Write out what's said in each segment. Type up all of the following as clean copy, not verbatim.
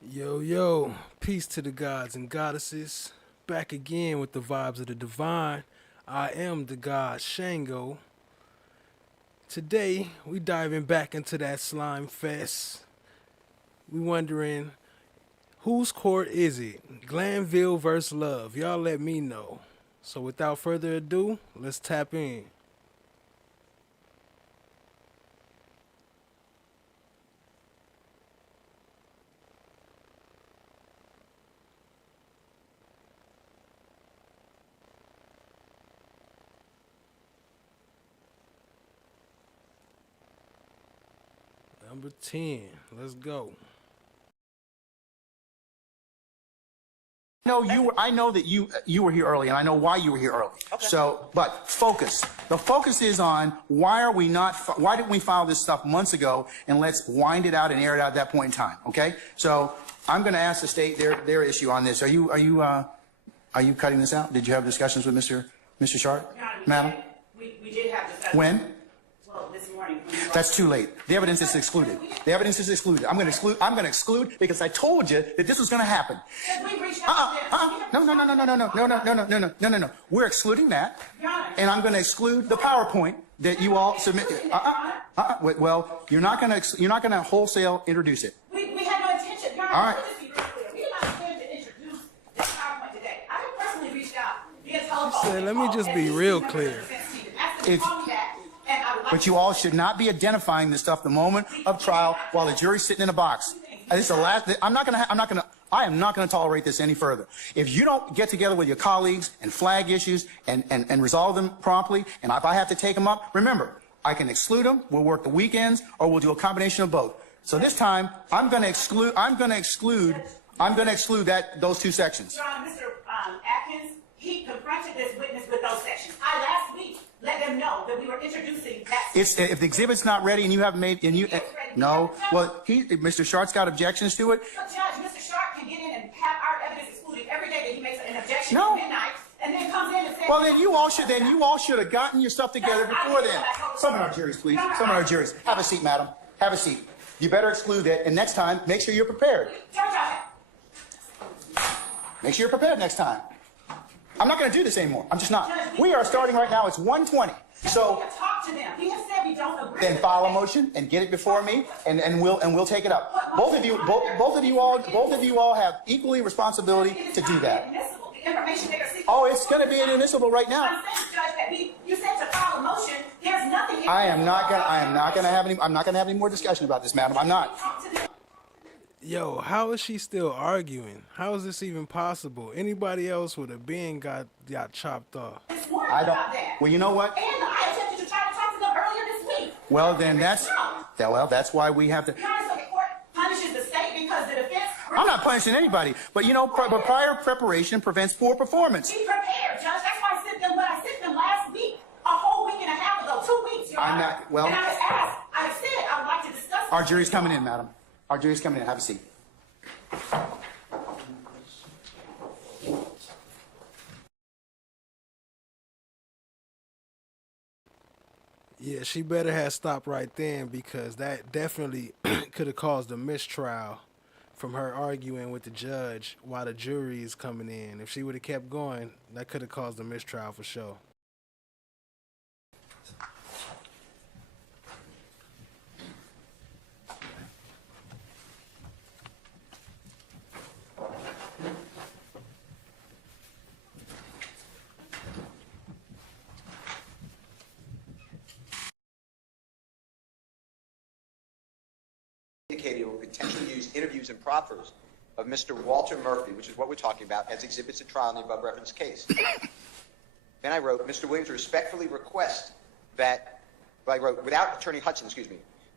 Yo, yo, peace to the gods and goddesses. Back again with the vibes of the divine. I am the god Shango. Today, we diving back into that slime fest. We wondering, whose court is it? Glanville versus Love. Y'all let me know. So without further ado, let's tap in. Number 10, let's go. I know that you were here early, and I know why you were here early. Okay. So, but focus. The focus is on why didn't we file this stuff months ago, and let's wind it out and air it out at that point in time. Okay. So I'm going to ask the state their issue on this. Are you cutting this out? Did you have discussions with Mr. Sharp, Madam? We did have discussions. When? Well, this morning. That's too late. The evidence is excluded. The evidence is excluded. I'm going to exclude because I told you that this was going to happen. We reached out to them. No. We're excluding that, and I'm going to exclude the PowerPoint that you all submitted. Well, you're not going to wholesale introduce it. We had no intention. Your Honor, all right. Let's just be real clear. We did not intend to introduce this PowerPoint today. I personally reached out via telephone. Said, let me just be real clear. But you all should not be identifying this stuff the moment of trial while the jury's sitting in a box. This is the last. I am not going to tolerate this any further. If you don't get together with your colleagues and flag issues and resolve them promptly, and if I have to take them up, remember, I can exclude them. We'll work the weekends, or we'll do a combination of both. So this time, I'm going to exclude those two sections. Your Honor, Mr. Atkins, he confronted this witness with those sections. I last week let them know that we were introducing that. If the exhibit's not ready and you haven't made no, well, Mr. Sharp's got objections to it. But Judge, Mr. Sharp can get in and have our evidence excluded every day that he makes an objection No. at midnight, and then comes in and says. Well, then you all should have gotten your stuff together before then. Some of our juries, please. Some of our juries. Have a seat, madam. Have a seat. You better exclude that, and next time, make sure you're prepared. Make sure you're prepared next time. I'm not going to do this anymore. I'm just not. We are starting right now. It's 1:20. So talk to them. He has said we don't agree. then file a motion and get it before me, and we'll take it up. Both of you all have equally responsibility to do that. Oh, it's going to be inadmissible right now. You said to file a motion. There's nothing. I'm not going to have any more discussion about this, madam. I'm not. Yo, how is she still arguing? How is this even possible? Anybody else would have been got chopped off. I don't. Well, you know what? And I attempted to try to talk to them earlier this week. Well, then that's why we have to. The court punishes the state because the defense. I'm not punishing anybody, but but prior preparation prevents poor performance. Be prepared, Judge. That's why I sent them last week, a whole week and a half ago, 2 weeks. Your I'm Honor. not. Well, and I asked. I said I would like to discuss. Our jury's coming in, madam. Our jury's coming in. Have a seat. Yeah, she better have stopped right then, because that definitely could have caused a mistrial from her arguing with the judge while the jury is coming in. If she would have kept going, that could have caused a mistrial for sure. Indicated will potentially use interviews and proffers of Mr. Walter Murphy, which is what we're talking about, as exhibits at trial in the above referenced case. Then I wrote, Mr. Williams respectfully request that, I wrote, without Attorney Hudson,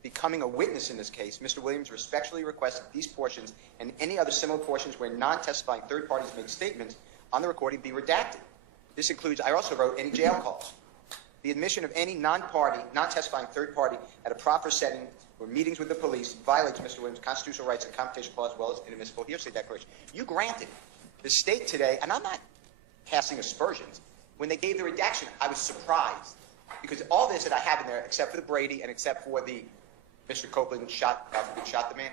becoming a witness in this case, Mr. Williams respectfully requests that these portions and any other similar portions where non-testifying third parties make statements on the recording be redacted. This includes, I also wrote, any jail calls. The admission of any non-testifying third party at a proffer setting or meetings with the police violates Mr. Williams' constitutional rights and Confrontation Clause as well as inadmissible hearsay declaration. You granted the state today, and I'm not casting aspersions, when they gave the redaction, I was surprised. Because all this that I have in there, except for the Brady and except for the Mr. Copeland shot the man,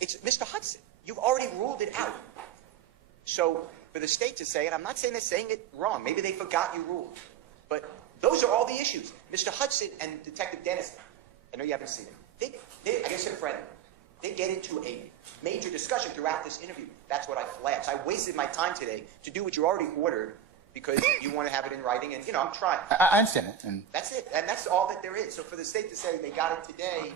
it's Mr. Hudson. You've already ruled it out. So for the state to say it, I'm not saying they're saying it wrong. Maybe they forgot you ruled. But those are all the issues. Mr. Hudson and Detective Dennis, I know you haven't seen it. I guess they're friendly. They get into a major discussion throughout this interview. That's what I flagged. So I wasted my time today to do what you already ordered because you want to have it in writing, and, you know, I'm trying. I understand it. And that's it. And that's all that there is. So for the state to say they got it today,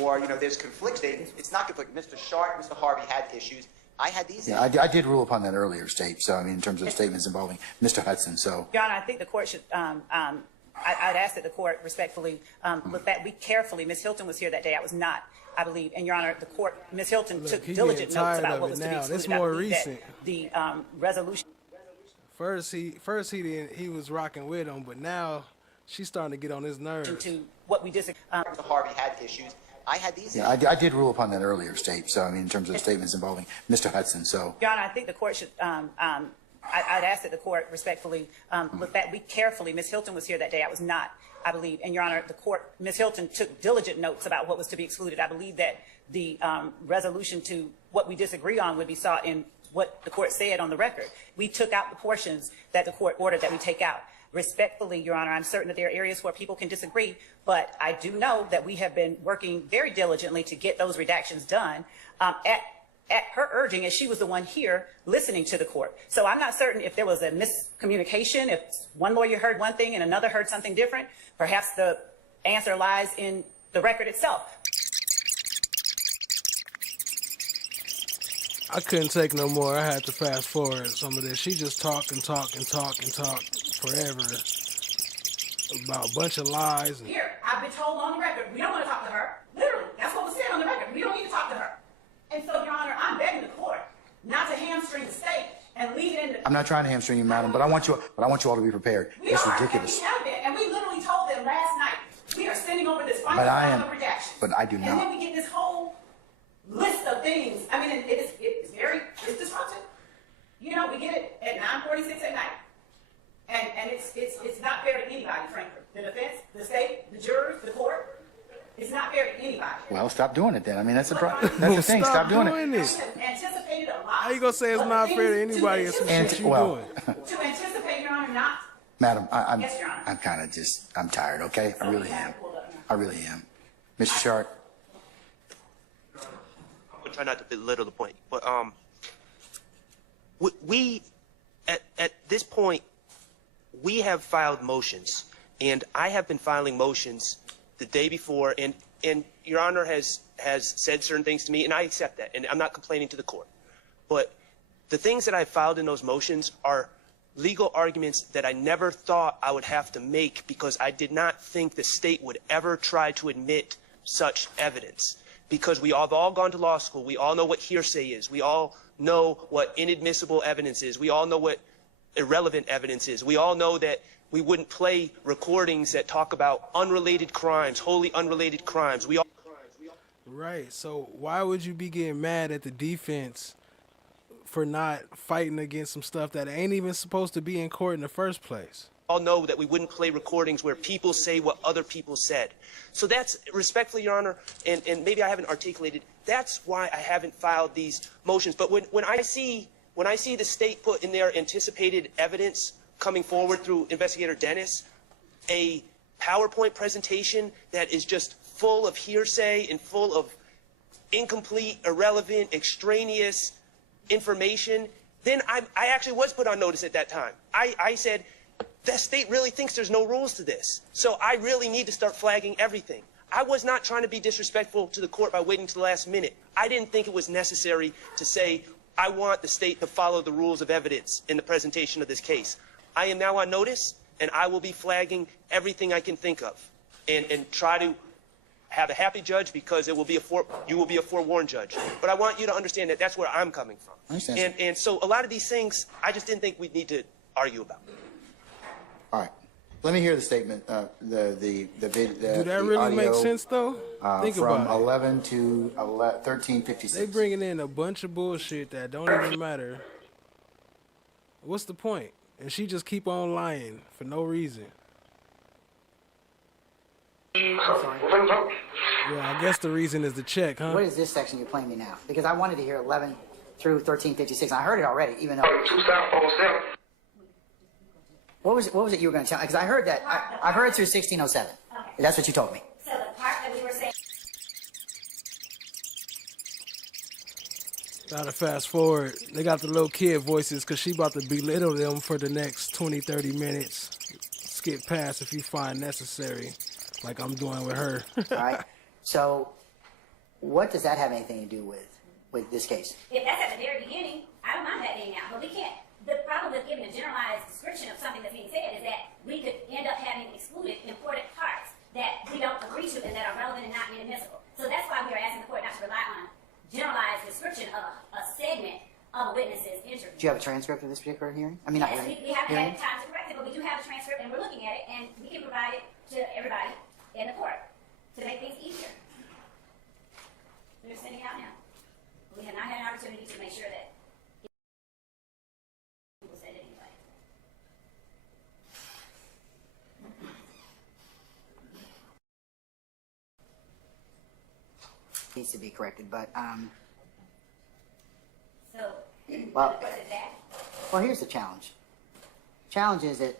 or, you know, there's conflicts, it's not conflict. Mr. Sharp, Mr. Harvey had issues. I had these issues. I did rule upon that earlier, State. So, I mean, in terms of statements involving Mr. Hudson. So, Your Honor, I think the court should, I'd ask that the court respectfully look back, be carefully. Ms. Hilton was here that day. I was not, I believe. And, Your Honor, the court, Ms. Hilton took diligent notes about what was to be excluded. It's more recent. The resolution. First he was rocking with him, but now she's starting to get on his nerves. To what we disagree. Mr. Harvey had issues. I had these issues. I did rule upon that earlier, State. So, I mean, in terms of statements involving Mr. Hudson. So, Your Honor, I think the court should, I'd ask that the court respectfully look back, be carefully. Ms. Hilton was here that day. I was not, I believe. And, Your Honor, the court, Ms. Hilton took diligent notes about what was to be excluded. I believe that the resolution to what we disagree on would be sought in what the court said on the record. We took out the portions that the court ordered that we take out. Respectfully, Your Honor, I'm certain that there are areas where people can disagree, but I do know that we have been working very diligently to get those redactions done at her urging, as she was the one here listening to the court. So I'm not certain if there was a miscommunication, if one lawyer heard one thing and another heard something different. Perhaps the answer lies in the record itself. I couldn't take no more. I had to fast forward some of this. She just talk forever about a bunch of lies. Here, I've been told on the record, we don't want to talk to her. Literally, that's what was said on the record. We don't need to talk to her. And so, Your Honor, I'm begging the court not to hamstring the state and leave it in the... I'm not trying to hamstring you, madam, but I want you all to be prepared. It's ridiculous. We have been, and we literally told them last night, we are sending over this final round of redactions. But I do not. And then we get this whole list of things. I mean, it's disruptive. You know, we get it at 9:46 at night. And it's not fair to anybody, frankly. The defense, the state, the jurors, the court. It's not fair to anybody. Well, stop doing it then. I mean, that's the thing. Stop doing it. Anticipated a lot. How you gonna say it's not fair to anybody? It's some shit you doing. To anticipate, Your Honor, not. Madam, Yes, Your Honor. I'm kind of I'm tired, okay? I really am. I really am. Mr. Sharp. I'm gonna try not to belittle the point, but we at this point we have filed motions, and I have been filing motions the day before, and Your Honor has said certain things to me, and I accept that, and I'm not complaining to the court. But the things that I filed in those motions are legal arguments that I never thought I would have to make because I did not think the state would ever try to admit such evidence. Because we have all gone to law school, we all know what hearsay is, we all know what inadmissible evidence is, we all know what irrelevant evidence is, we all know that we wouldn't play recordings that talk about unrelated crimes, wholly unrelated crimes. Right. So why would you be getting mad at the defense for not fighting against some stuff that ain't even supposed to be in court in the first place? All know that we wouldn't play recordings where people say what other people said. So that's, respectfully, Your Honor, and maybe I haven't articulated, that's why I haven't filed these motions. But when I see the state put in their anticipated evidence coming forward through Investigator Dennis, a PowerPoint presentation that is just full of hearsay and full of incomplete, irrelevant, extraneous information, then I actually was put on notice at that time. I said, the state really thinks there's no rules to this, so I really need to start flagging everything. I was not trying to be disrespectful to the court by waiting to the last minute. I didn't think it was necessary to say, I want the state to follow the rules of evidence in the presentation of this case. I am now on notice, and I will be flagging everything I can think of and try to have a happy judge because you will be a forewarned judge. But I want you to understand that that's where I'm coming from. I understand. And so a lot of these things, I just didn't think we'd need to argue about. All right. Let me hear the statement. Do that really make sense, though? Think from about it. 11 to 13:56. They bringing in a bunch of bullshit that don't even matter. What's the point? And she just keep on lying for no reason. I Yeah, I guess the reason is the check, huh? What is this section you're playing me now? Because I wanted to hear 11 through 1356. And I heard it already, even though. What was it you were going to tell? Because I heard that. I heard it through 1607. Okay. That's what you told me. So the part that we were saying. Gotta fast forward. They got the little kid voices because she about to belittle them for the next 20, 30 minutes. Skip past if you find necessary, like I'm doing with her. All right. So, what does that have anything to do with this case? If that's at the very beginning, I don't mind that being out, but we can't. The problem with giving a generalized description of something that's being said is that we could end up having excluded important parts that we don't agree to and that are relevant and not inadmissible. So that's why we are asking the court not to rely on generalized description of a segment of a witness's interview. Do you have a transcript of this particular hearing? I mean, Yes, not we haven't had time to correct it, but we do have a transcript and we're looking at it and we can provide it to everybody in the court to make things easier. We're sending it out now. We have not had an opportunity to make sure that people said it anyway. needs to be corrected, but So, well, what is that? well, here's the challenge. Challenge is that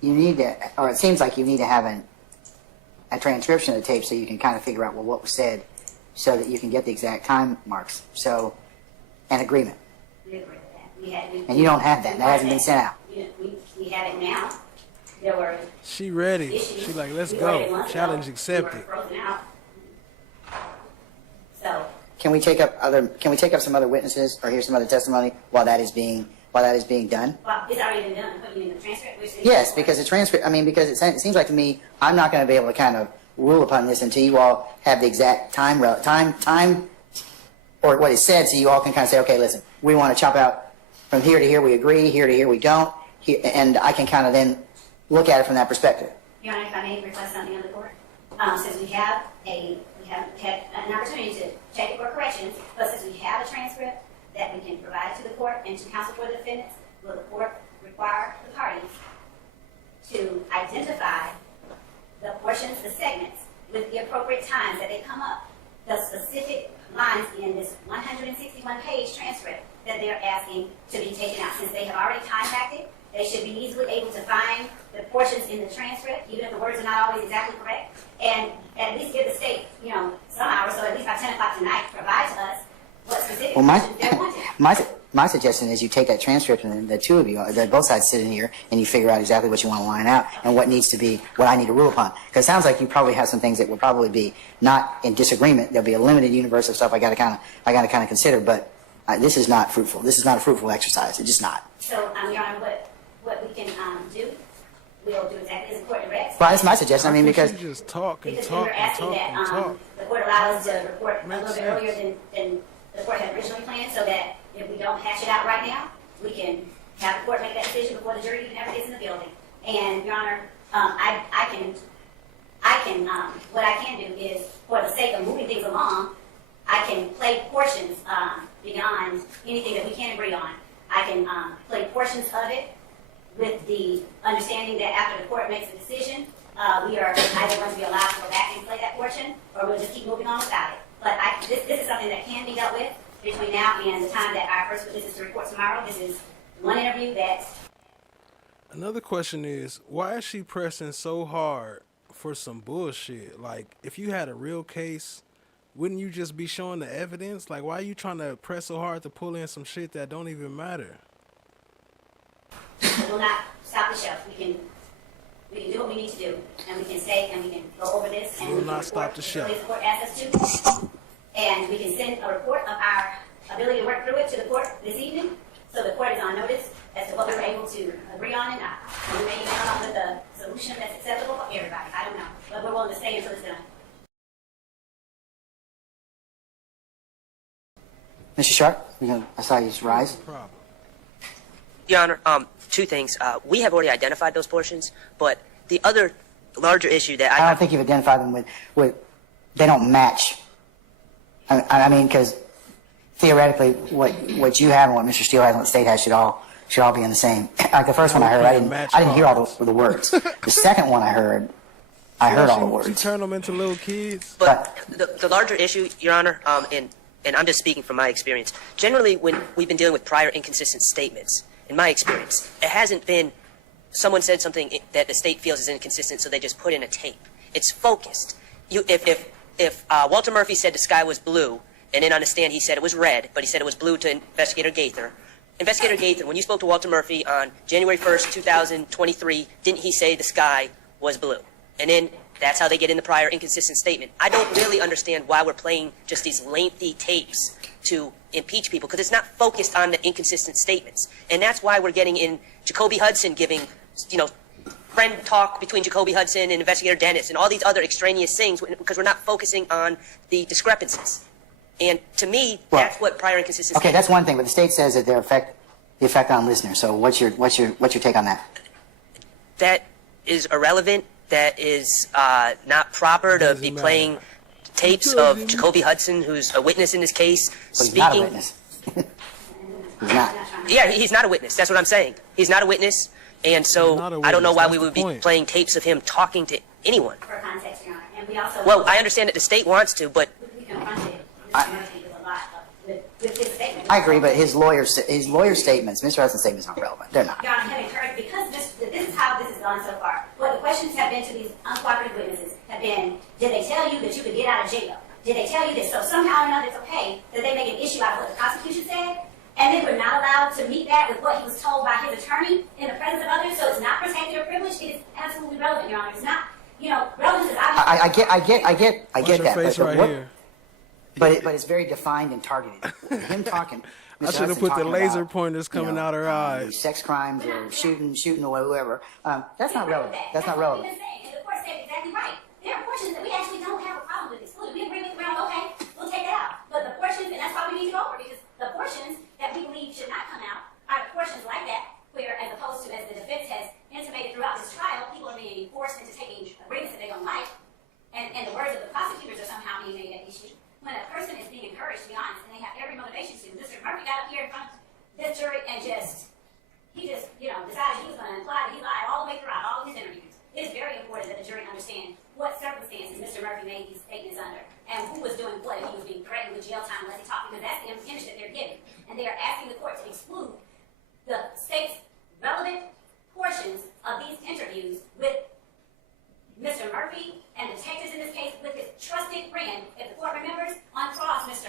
you need to, or it seems like you need to have a transcription of the tape so you can kind of figure out, well, what was said, so that you can get the exact time marks. So, an agreement. We agree with that. And you don't have that. That hasn't been sent out. We have it now. There were She ready. issues. She like, let's We ordered it go. months Challenge ago. accepted. We were frozen out. So, Can we take up some other witnesses or hear some other testimony while that is being done? well, it's already been done. Putting in the transcript. Yes, because the transcript. I mean, because it seems like to me, I'm not going to be able to kind of rule upon this until you all have the exact time, or what is said, so you all can kind of say, okay, listen, we want to chop out from here to here. We agree. Here to here, we don't. And I can kind of then look at it from that perspective. Your Honor, if I may request something of the court, since we have had an opportunity to check it for corrections, but since we have a transcript that we can provide to the court and to counsel for the defendants, will the court require the parties to identify the portions, the segments, with the appropriate times that they come up, the specific lines in this 161-page transcript that they're asking to be taken out. Since they have already time-backed it, they should be easily able to find the portions in the transcript, even if the words are not always exactly correct, and at least give the state, some hours, so at least by 10 o'clock tonight, provide to us what specific portions they're wanting. My suggestion is you take that transcript and the two of you, that both sides sit in here, and you figure out exactly what you want to line out and what needs to be, what I need to rule upon. Because it sounds like you probably have some things that will probably be not in disagreement. There'll be a limited universe of stuff I got to kind of consider. But this is not fruitful. This is not a fruitful exercise. It's just not. So, Your Honor, what we can do, we'll do exactly as the court directs. Well, that's my suggestion. I mean, because you just talk and Because talk we were and asking talk that and talk. the court allow us to report a Makes little bit sense. earlier than the court had originally planned, so that if we don't hash it out right now, we can have the court make that decision before the jury even ever gets in the building. And, Your Honor, what I can do is, for the sake of moving things along, I can play portions beyond anything that we can agree on. I can play portions of it with the understanding that after the court makes a decision, we are either going to be allowed to go back and play that portion, or we'll just keep moving on without it. But this is something that can be dealt with between now and the time that our first witness is to report tomorrow. This is one interview that... Another question is, why is she pressing so hard for some bullshit? Like, if you had a real case, wouldn't you just be showing the evidence? Like, why are you trying to press so hard to pull in some shit that don't even matter? It will not stop the show. We can do what we need to do, and we can stay and we can go over this, and Will we can not stop report the as show. early as the court asks us to, and we can send a report of our ability to work through it to the court this evening, so the court is on notice as to what we were able to agree on and not. And we may even come up with a solution that's acceptable for everybody. I don't know, but we're willing to stay until it's done. Mr. Sharp, I saw you rise. No problem. Your Honor, two things. We have already identified those portions, but the other larger issue that I don't think you've identified them with they don't match. I mean, because theoretically, what you have and what Mr. Steele has and what the state has should all should all be in the same. Like the first one I heard, I didn't hear all the words. The second one I heard all the words. She turned them into little kids. But the larger issue, Your Honor, and I'm just speaking from my experience, generally when we've been dealing with prior inconsistent statements, in my experience, it hasn't been someone said something that the state feels is inconsistent, so they just put in a tape. It's focused. If Walter Murphy said the sky was blue, and then on the stand he said it was red, but he said it was blue to Investigator Gaither. Investigator Gaither, when you spoke to Walter Murphy on January 1st, 2023, didn't he say the sky was blue? And then that's how they get in the prior inconsistent statement. I don't really understand why we're playing just these lengthy tapes to impeach people, because it's not focused on the inconsistent statements. And that's why we're getting in Jacoby Hudson giving, friend talk between Jacoby Hudson and Investigator Dennis and all these other extraneous things, because we're not focusing on the discrepancies. And to me, that's what prior inconsistent. Okay, that's one thing, but the state says that the effect on listeners. So what's your take on that? That is irrelevant. That is not proper to be playing tapes of Jacoby Hudson, who's a witness in this case, But speaking. he's not a witness. He's not. Yeah, he's not a witness. That's what I'm saying. He's not a witness, and so I don't know why we would be playing tapes of him talking to anyone. For context, Your Honor, and we also. Well, I understand that the state wants to, but We confronted Mr. Murphy with a lot with his statement. I agree, but his lawyer statements, Mr. Hudson's statements aren't relevant. They're not. Your Honor, have encouraged, because this is how this has gone so far. What the questions have been to these uncooperative witnesses have been, did they tell you that you could get out of jail? Did they tell you this? So somehow or another it's okay that they make an issue out of what the prosecution said, and then we're not allowed to meet that with what he was told by his attorney in the presence of others, so it's not protected or privileged. It is absolutely relevant, Your Honor. It's not, relevance is obviously. I get that. Face right here. But it's very defined and targeted. Him talking. I should have put the laser pointers coming out her eyes. Sex crimes or shooting or whoever. That's not relevant. That's not relevant. And the court said exactly right. There are portions that we actually don't have a problem with excluding. We agree with the ground, okay, we'll take it out. But the portions, and that's why we need to go over, because the portions that we believe should not come out are the portions like that, where as opposed to, as the defense has intimated throughout this trial, people are being forced into taking agreements that they don't like, and the words of the prosecutors are somehow being made at issue. When a person is being encouraged to be honest, and they have every motivation to, Mr. Murphy got up here in front of this jury and he just, decided he was going to imply that he lied all the way throughout all of his interviews. It is very important that the jury understand what circumstances Mr. Murphy made these statements under, and who was doing what, if he was being threatened with jail time unless he talked, because that's the image that they're giving. And they are asking the court to exclude the state's relevant portions of these interviews with Mr. Murphy and detectives in this case with his trusted friend. If the court remembers, on cross, Mr.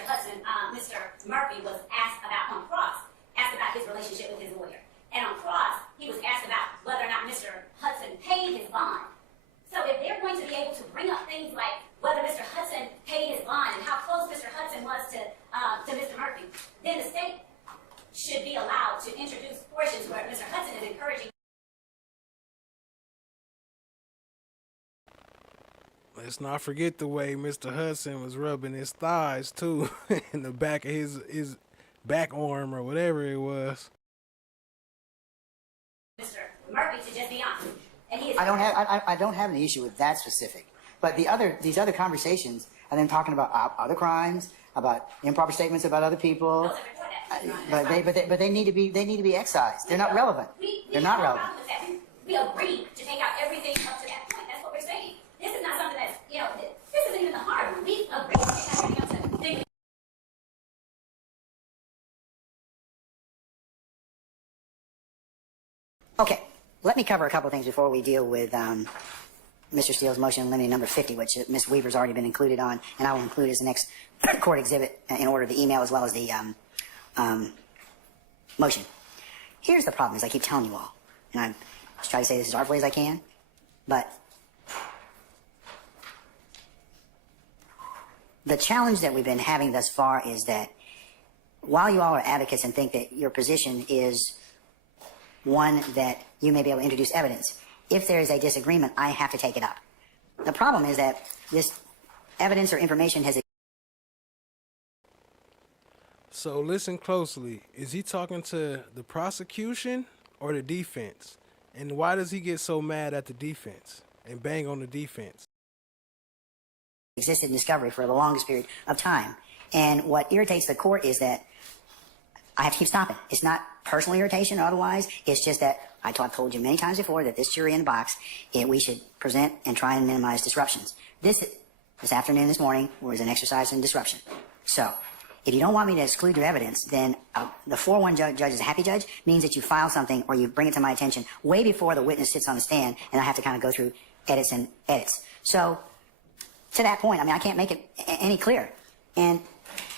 Murphy was asked about his relationship with his lawyer. And on cross, he was asked about whether or not Mr. Hudson paid his bond. So if they're going to be able to bring up things like whether Mr. Hudson paid his bond and how close Mr. Hudson was to Mr. Murphy, then the state should be allowed to introduce portions where Mr. Hudson is encouraging. Let's not forget the way Mr. Hudson was rubbing his thighs too, in the back of his back arm or whatever it was. Mr. Murphy to just be honest. And he is I don't have an issue with that specific, but these other conversations and then talking about other crimes, about improper statements about other people, but they need to be excised. They're not relevant. They're not relevant. We agreed to take out everything up to that point. That's what we're saying. This is not something that's, this isn't even the hard one. We agreed to take out everything up to that point. Okay, let me cover a couple of things before we deal with Mr. Steele's motion in limine number 50, which Ms. Weaver's already been included on, and I will include as the next court exhibit in order the email as well as the motion. Here's the problem, as I keep telling you all, and I try to say this as artfully as I can, but the challenge that we've been having thus far is that while you all are advocates and think that your position is one that you may be able to introduce evidence, if there is a disagreement, I have to take it up. The problem is that this evidence or information has... So listen closely. Is he talking to the prosecution or the defense? And why does he get so mad at the defense and bang on the defense? Existed in discovery for the longest period of time. And what irritates the court is that I have to keep stopping. It's not personal irritation or otherwise. It's just that I've told you many times before that this jury in the box, we should present and try and minimize disruptions. This afternoon, this morning, was an exercise in disruption. So, if you don't want me to exclude your evidence, then the 4-1 judge is a happy judge, means that you file something or you bring it to my attention way before the witness sits on the stand, and I have to kind of go through edits and edits. So, to that point, I mean, I can't make it any clearer. And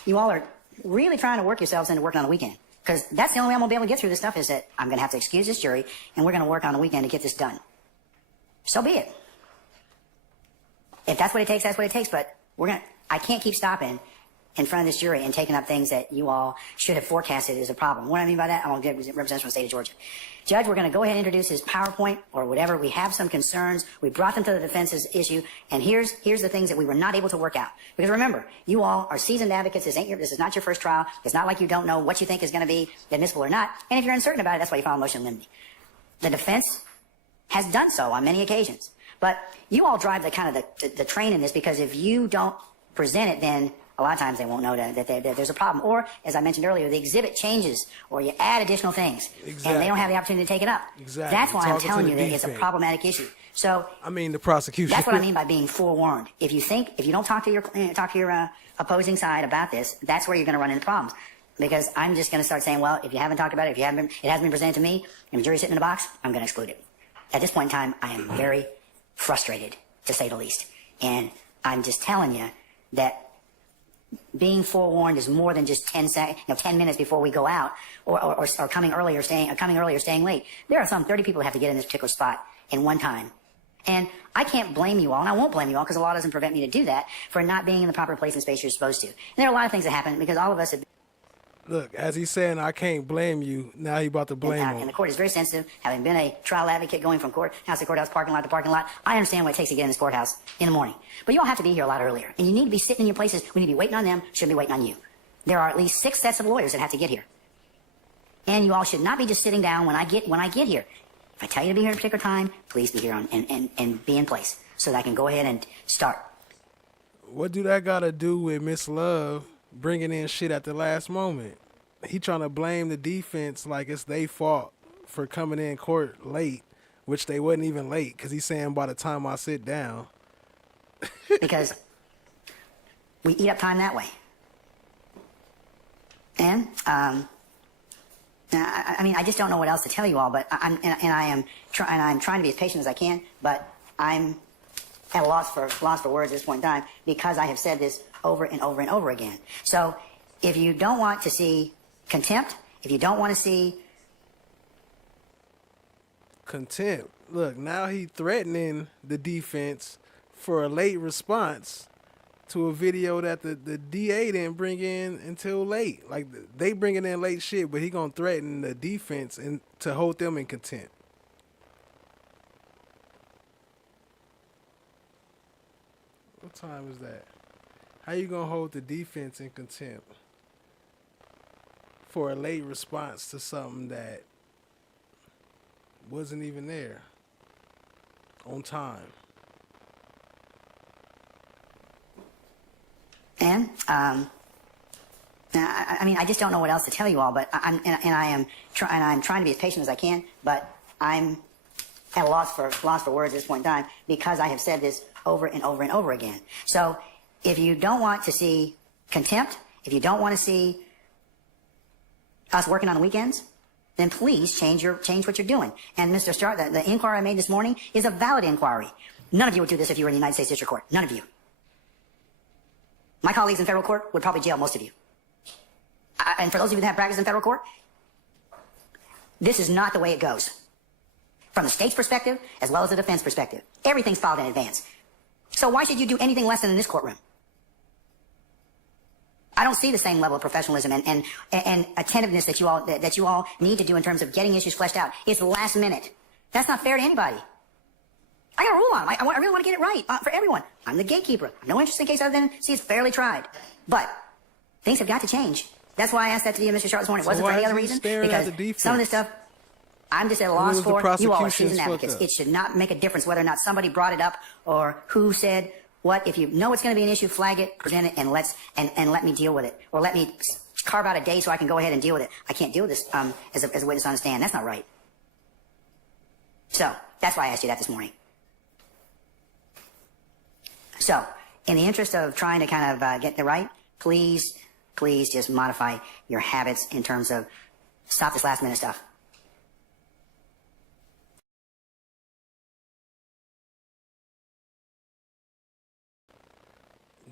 you all are really trying to work yourselves into working on the weekend. Because that's the only way I'm going to be able to get through this stuff is that I'm going to have to excuse this jury, and we're going to work on the weekend to get this done. So be it. If that's what it takes, that's what it takes. But I can't keep stopping in front of this jury and taking up things that you all should have forecasted as a problem. What do I mean by that? I'm going to get representatives from the state of Georgia. Judge, we're going to go ahead and introduce his PowerPoint or whatever. We have some concerns. We brought them to the defense's issue, and here's the things that we were not able to work out. Because remember, you all are seasoned advocates. This is not your first trial. It's not like you don't know what you think is going to be admissible or not. And if you're uncertain about it, that's why you file a motion in limine. The defense has done so on many occasions. But you all drive the train in this, because if you don't present it, then a lot of times they won't know that there's a problem. Or, as I mentioned earlier, the exhibit changes or you add additional things. Exactly. And they don't have the opportunity to take it up. Exactly. That's why I'm telling you that it's a problematic issue. So, I mean, the prosecution. That's what I mean by being forewarned. If you don't talk to your opposing side about this, that's where you're going to run into problems. Because I'm just going to start saying, well, if you haven't talked about it, it hasn't been presented to me, and the jury's sitting in the box, I'm going to exclude it. At this point in time, I am very frustrated, to say the least. And I'm just telling you that being forewarned is more than just 10 minutes before we go out, or coming early or staying late. There are some 30 people who have to get in this particular spot in one time. And I can't blame you all, and I won't blame you all, because the law doesn't prevent me to do that, for not being in the proper place and space you're supposed to. And there are a lot of things that happen, because all of us have... Look, as he's saying, I can't blame you. Now he's about to blame him. And the court is very sensitive. Having been a trial advocate going from courthouse to courthouse, parking lot to parking lot, I understand what it takes to get in this courthouse in the morning. But you all have to be here a lot earlier. And you need to be sitting in your places. We need to be waiting on them. Shouldn't be waiting on you. There are at least 6 sets of lawyers that have to get here. And you all should not be just sitting down when I get here. If I tell you to be here at a particular time, please be here and be in place so that I can go ahead and start. What do that got to do with Ms.Love bringing in shit at the last moment? He trying to blame the defense like it's their fault for coming in court late, which they wasn't even late, because he's saying by the time I sit down. Because we eat up time that way. And, I mean, I just don't know what else to tell you all, but I'm trying to be as patient as I can, but I'm at a loss for words at this point in time, because I have said this over and over and over again. So if you don't want to see contempt, if you don't want to see contempt, look, now he threatening the defense for a late response to a video that the D.A. didn't bring in until late. Like, they bringing in late shit, but he gonna threaten the defense and to hold them in contempt. What time is that? How you gonna hold the defense in contempt for a late response to something that wasn't even there on time? And, I mean, I just don't know what else to tell you all, but I'm trying to be as patient as I can, but I'm at a loss for words at this point in time, because I have said this over and over and over again. So if you don't want to see contempt, if you don't want to see us working on the weekends, then please change what you're doing. And Mr. Starr, the inquiry I made this morning is a valid inquiry. None of you would do this if you were in the United States District Court. None of you. My colleagues in federal court would probably jail most of you. And for those of you that have practiced in federal court, this is not the way it goes. From the state's perspective, as well as the defense perspective, everything's filed in advance. So why should you do anything less than in this courtroom? I don't see the same level of professionalism and attentiveness that you all need to do in terms of getting issues fleshed out. It's last minute. That's not fair to anybody. I got a rule on them. I really want to get it right for everyone. I'm the gatekeeper. I have no interest in case other than see it's fairly tried. But things have got to change. That's why I asked that to you, Mr. Sharp, this morning. It wasn't for any other reason. Because some of this stuff, I'm just at a loss for. You all are seasoned advocates. It should not make a difference whether or not somebody brought it up or who said what. If you know it's going to be an issue, flag it, present it, and let me deal with it, or let me carve out a day so I can go ahead and deal with it. I can't deal with this as a witness on the stand. That's not right. So that's why I asked you that this morning. So in the interest of trying to kind of get it right, please just modify your habits in terms of stop this last minute stuff.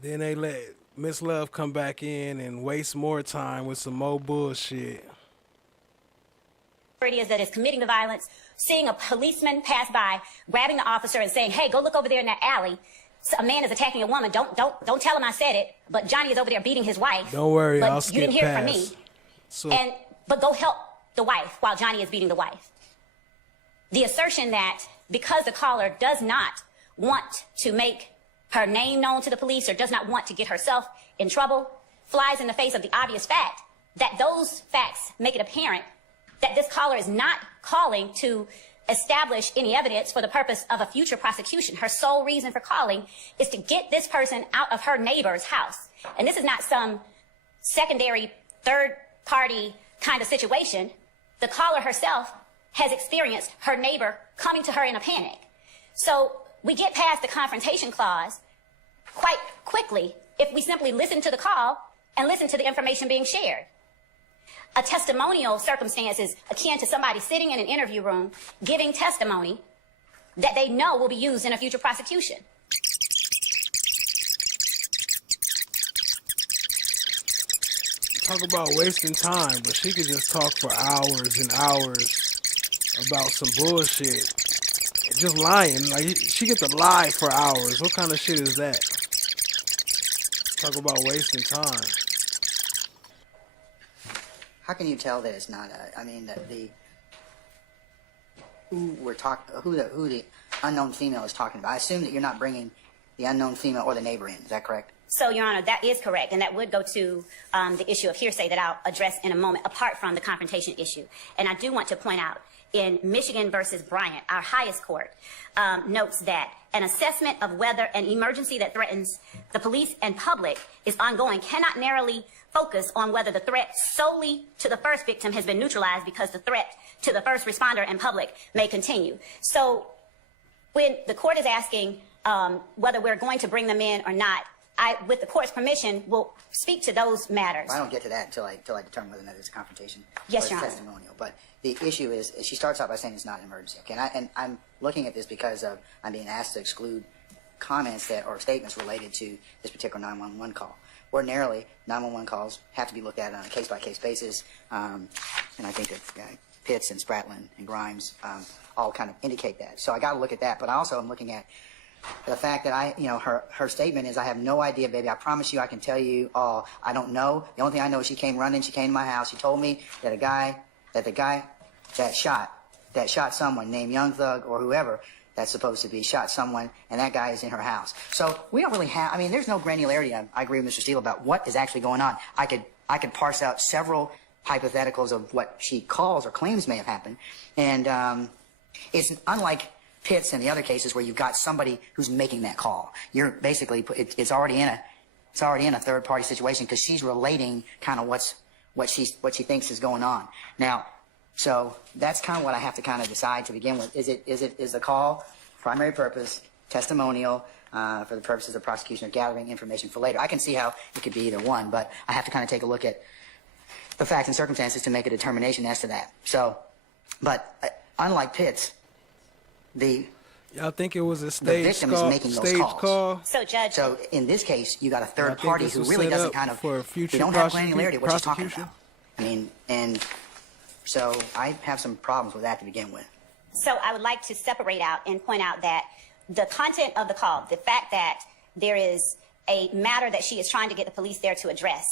Then they let Ms.Love come back in and waste more time with some more bullshit. Is that is committing the violence, seeing a policeman pass by, grabbing the officer and saying, hey, go look over there in that alley. So a man is attacking a woman. Don't tell him I said it, but Johnny is over there beating his wife. Don't worry, but I'll skip you didn't hear it from past. me. So, But go help the wife while Johnny is beating the wife. The assertion that because the caller does not want to make her name known to the police or does not want to get herself in trouble flies in the face of the obvious fact that those facts make it apparent that this caller is not calling to establish any evidence for the purpose of a future prosecution. Her sole reason for calling is to get this person out of her neighbor's house. And this is not some secondary, third-party kind of situation. The caller herself has experienced her neighbor coming to her in a panic. So we get past the confrontation clause quite quickly if we simply listen to the call and listen to the information being shared. A testimonial circumstance is akin to somebody sitting in an interview room giving testimony that they know will be used in a future prosecution. talk about wasting time, but she could just talk for hours and hours about some bullshit. Just lying. Like, she get to lie for hours. What kind of shit is that? Talk about wasting time. How can you tell that it's not I mean, that who the unknown female is talking about? I assume that you're not bringing the unknown female or the neighbor in. Is that correct? So, Your Honor, that is correct, and that would go to the issue of hearsay that I'll address in a moment, apart from the confrontation issue. And I do want to point out, in Michigan versus Bryant, our highest court notes that an assessment of whether an emergency that threatens the police and public is ongoing cannot narrowly focus on whether the threat solely to the first victim has been neutralized, because the threat to the first responder and public may continue. So when the court is asking whether we're going to bring them in or not, I, with the court's permission, will speak to those matters. Well, I don't get to that until I determine whether or not it's a confrontation Yes, or Your a Honor. testimonial. But the issue is, she starts out by saying it's not an emergency. Okay, and I'm looking at this because I'm being asked to exclude comments that or statements related to this particular 911 call. Ordinarily, 911 calls have to be looked at on a case-by-case basis, and I think that Pitts and Spratlin and Grimes all kind of indicate that. So I got to look at that. But I also am looking at the fact that her statement is, I have no idea, baby. I promise you I can tell you all. I don't know. The only thing I know is she came running. She came to my house. She told me that the guy that shot someone named Young Thug or whoever that's supposed to be shot someone, and that guy is in her house. So we don't really have, I mean, there's no granularity. I agree with Mr. Steele about what is actually going on. I could parse out several hypotheticals of what she calls or claims may have happened. And it's unlike Pitts and the other cases where you've got somebody who's making that call. You're basically, it's already in a third party situation, because she's relating kind of what she thinks is going on. Now, so that's kind of what I have to kind of decide to begin with. Is the call primary purpose testimonial for the purposes of prosecution or gathering information for later? I can see how it could be either one, but I have to kind of take a look at the facts and circumstances to make a determination as to that. So, but unlike Pitts, y'all think it was a the stage victim call? is making those calls. Call? So, Judge. So in this case, you got a third think party this who was really set doesn't up kind of, for a future they don't have granularity of what she's talking prosecution? about. I mean, and so I have some problems with that to begin with. So I would like to separate out and point out that the content of the call, the fact that there is a matter that she is trying to get the police there to address.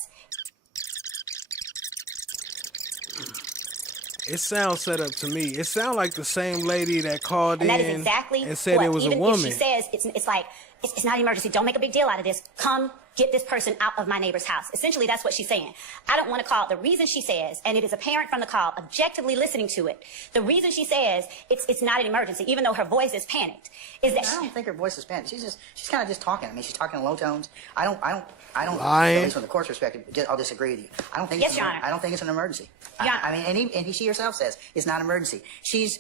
It sounds set up to me. It sounds like the same lady that called And that is in exactly and said what, it was even a woman. if she says it's like it's not an emergency. Don't make a big deal out of this. Come get this person out of my neighbor's house. Essentially, that's what she's saying. I don't want to call it. The reason she says, and it is apparent from the call, objectively listening to it, the reason she says it's not an emergency, even though her voice is panicked, is that I don't think her voice is panicked. She's kind of just talking. I mean, she's talking in low tones. I don't. Lying. At least from the court's perspective, I'll disagree with you. I don't think. Yes, Your Honor. I don't think it's an emergency. Your I mean, and she herself says it's not an emergency. She's,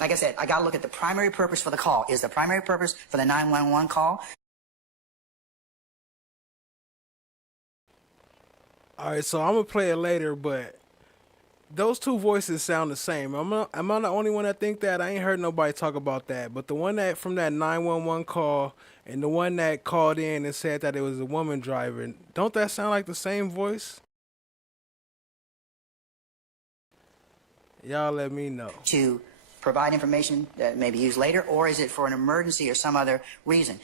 like I said, I got to look at the primary purpose for the call. Is the primary purpose for the 911 call? All right, so I'm gonna play it later, but those two voices sound the same. Am I the only one that think that? I ain't heard nobody talk about that. But the one that from that 911 call and the one that called in and said that it was a woman driving, don't that sound like the same voice? Y'all let me know. To provide information that may be used later, or is it for an emergency or some other reason?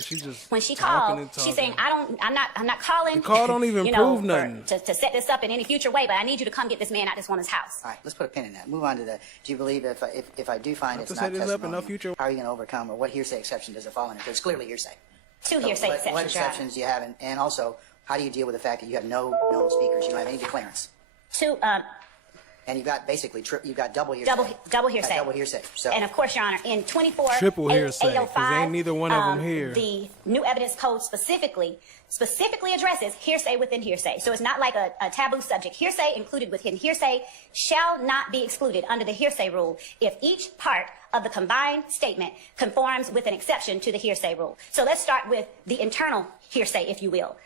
She just when she talking called, and talking. she's saying, I'm not calling. The call don't even prove nothing. To set this up in any future way, but I need you to come get this man out of this woman's house. All right, let's put a pin in that. Move on to the. Do you believe if I do find it's to not set this up in testimony, no future. how are you going to overcome, or what hearsay exception does it fall under? Because it's clearly hearsay. Two hearsay what, exceptions. What exceptions do you have, and also how do you deal with the fact that you have no known speakers, you don't have any declarants, Two. and you've got basically you've got double hearsay. Double hearsay. Double hearsay. So. And of course, Your Honor, in 24 Triple hearsay, 'cause 805, ain't neither one of them here. The new evidence code specifically addresses hearsay within hearsay. So it's not like a taboo subject. Hearsay included within hearsay shall not be excluded under the hearsay rule if each part of the combined statement conforms with an exception to the hearsay rule. So let's start with the internal hearsay, if you will.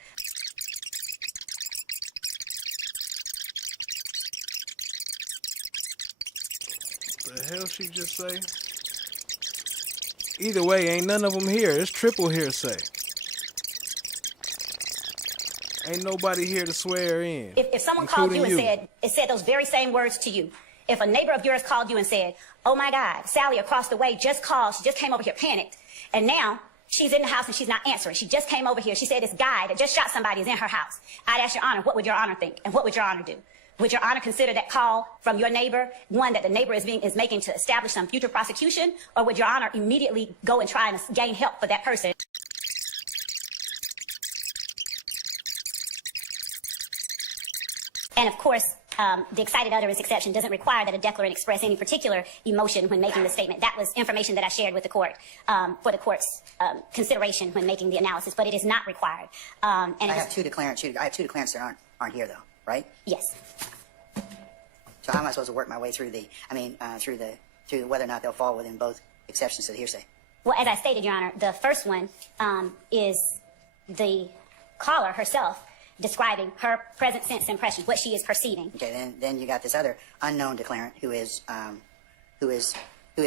The hell she just say? Either way, ain't none of them here. It's triple hearsay. Ain't nobody here to swear in. If someone called you and including said those very same words to you, if a neighbor of yours called you and said, oh my God, Sally across the way just called, she just came over here panicked, and now she's in the house and she's not answering. She just came over here. She said this guy that just shot somebody is in her house. I'd ask Your Honor, what would Your Honor think? And what would Your Honor do? Would Your Honor consider that call from your neighbor one that the neighbor is making to establish some future prosecution? Or would Your Honor immediately go and try and gain help for that person? And of course, the excited utterance exception doesn't require that a declarant express any particular emotion when making the statement. That was information that I shared with the court for the court's consideration when making the analysis, but it is not required. I have two declarants that aren't here though, right? Yes. So how am I supposed to work my way through through whether or not they'll fall within both exceptions to the hearsay? Well, as I stated, Your Honor, the first one is the caller herself describing her present sense impression, what she is perceiving. Okay, then you got this other unknown declarant who is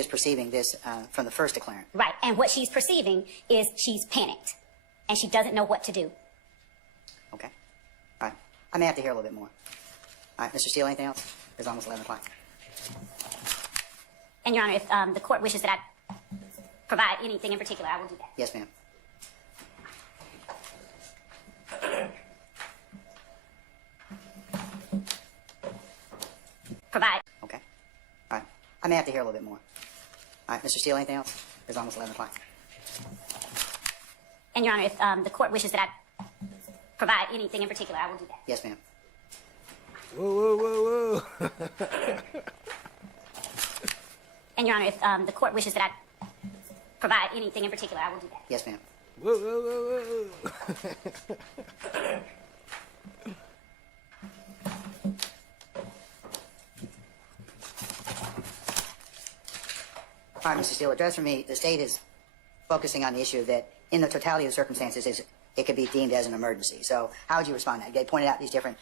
perceiving this from the first declarant. Right, and what she's perceiving is she's panicked, and she doesn't know what to do. Okay, all right. I may have to hear a little bit more. All right, Mr. Steele, anything else? It's almost 11 o'clock. And Your Honor, if the court wishes that I provide anything in particular, I will do that. Yes, ma'am. Provide. Okay. All right. I may have to hear a little bit more. All right, Mr. Steele, anything else? It's almost 11 o'clock. And Your Honor, if the court wishes that I provide anything in particular, I will do that. Yes, ma'am. Whoa, whoa, whoa, whoa. And Your Honor, if the court wishes that I provide anything in particular, I will do that. Yes, ma'am. Whoa, whoa, whoa, whoa. All right, Mr. Steele, address for me, the state is focusing on the issue that in the totality of the circumstances, it could be deemed as an emergency. So how would you respond to that? They pointed out these different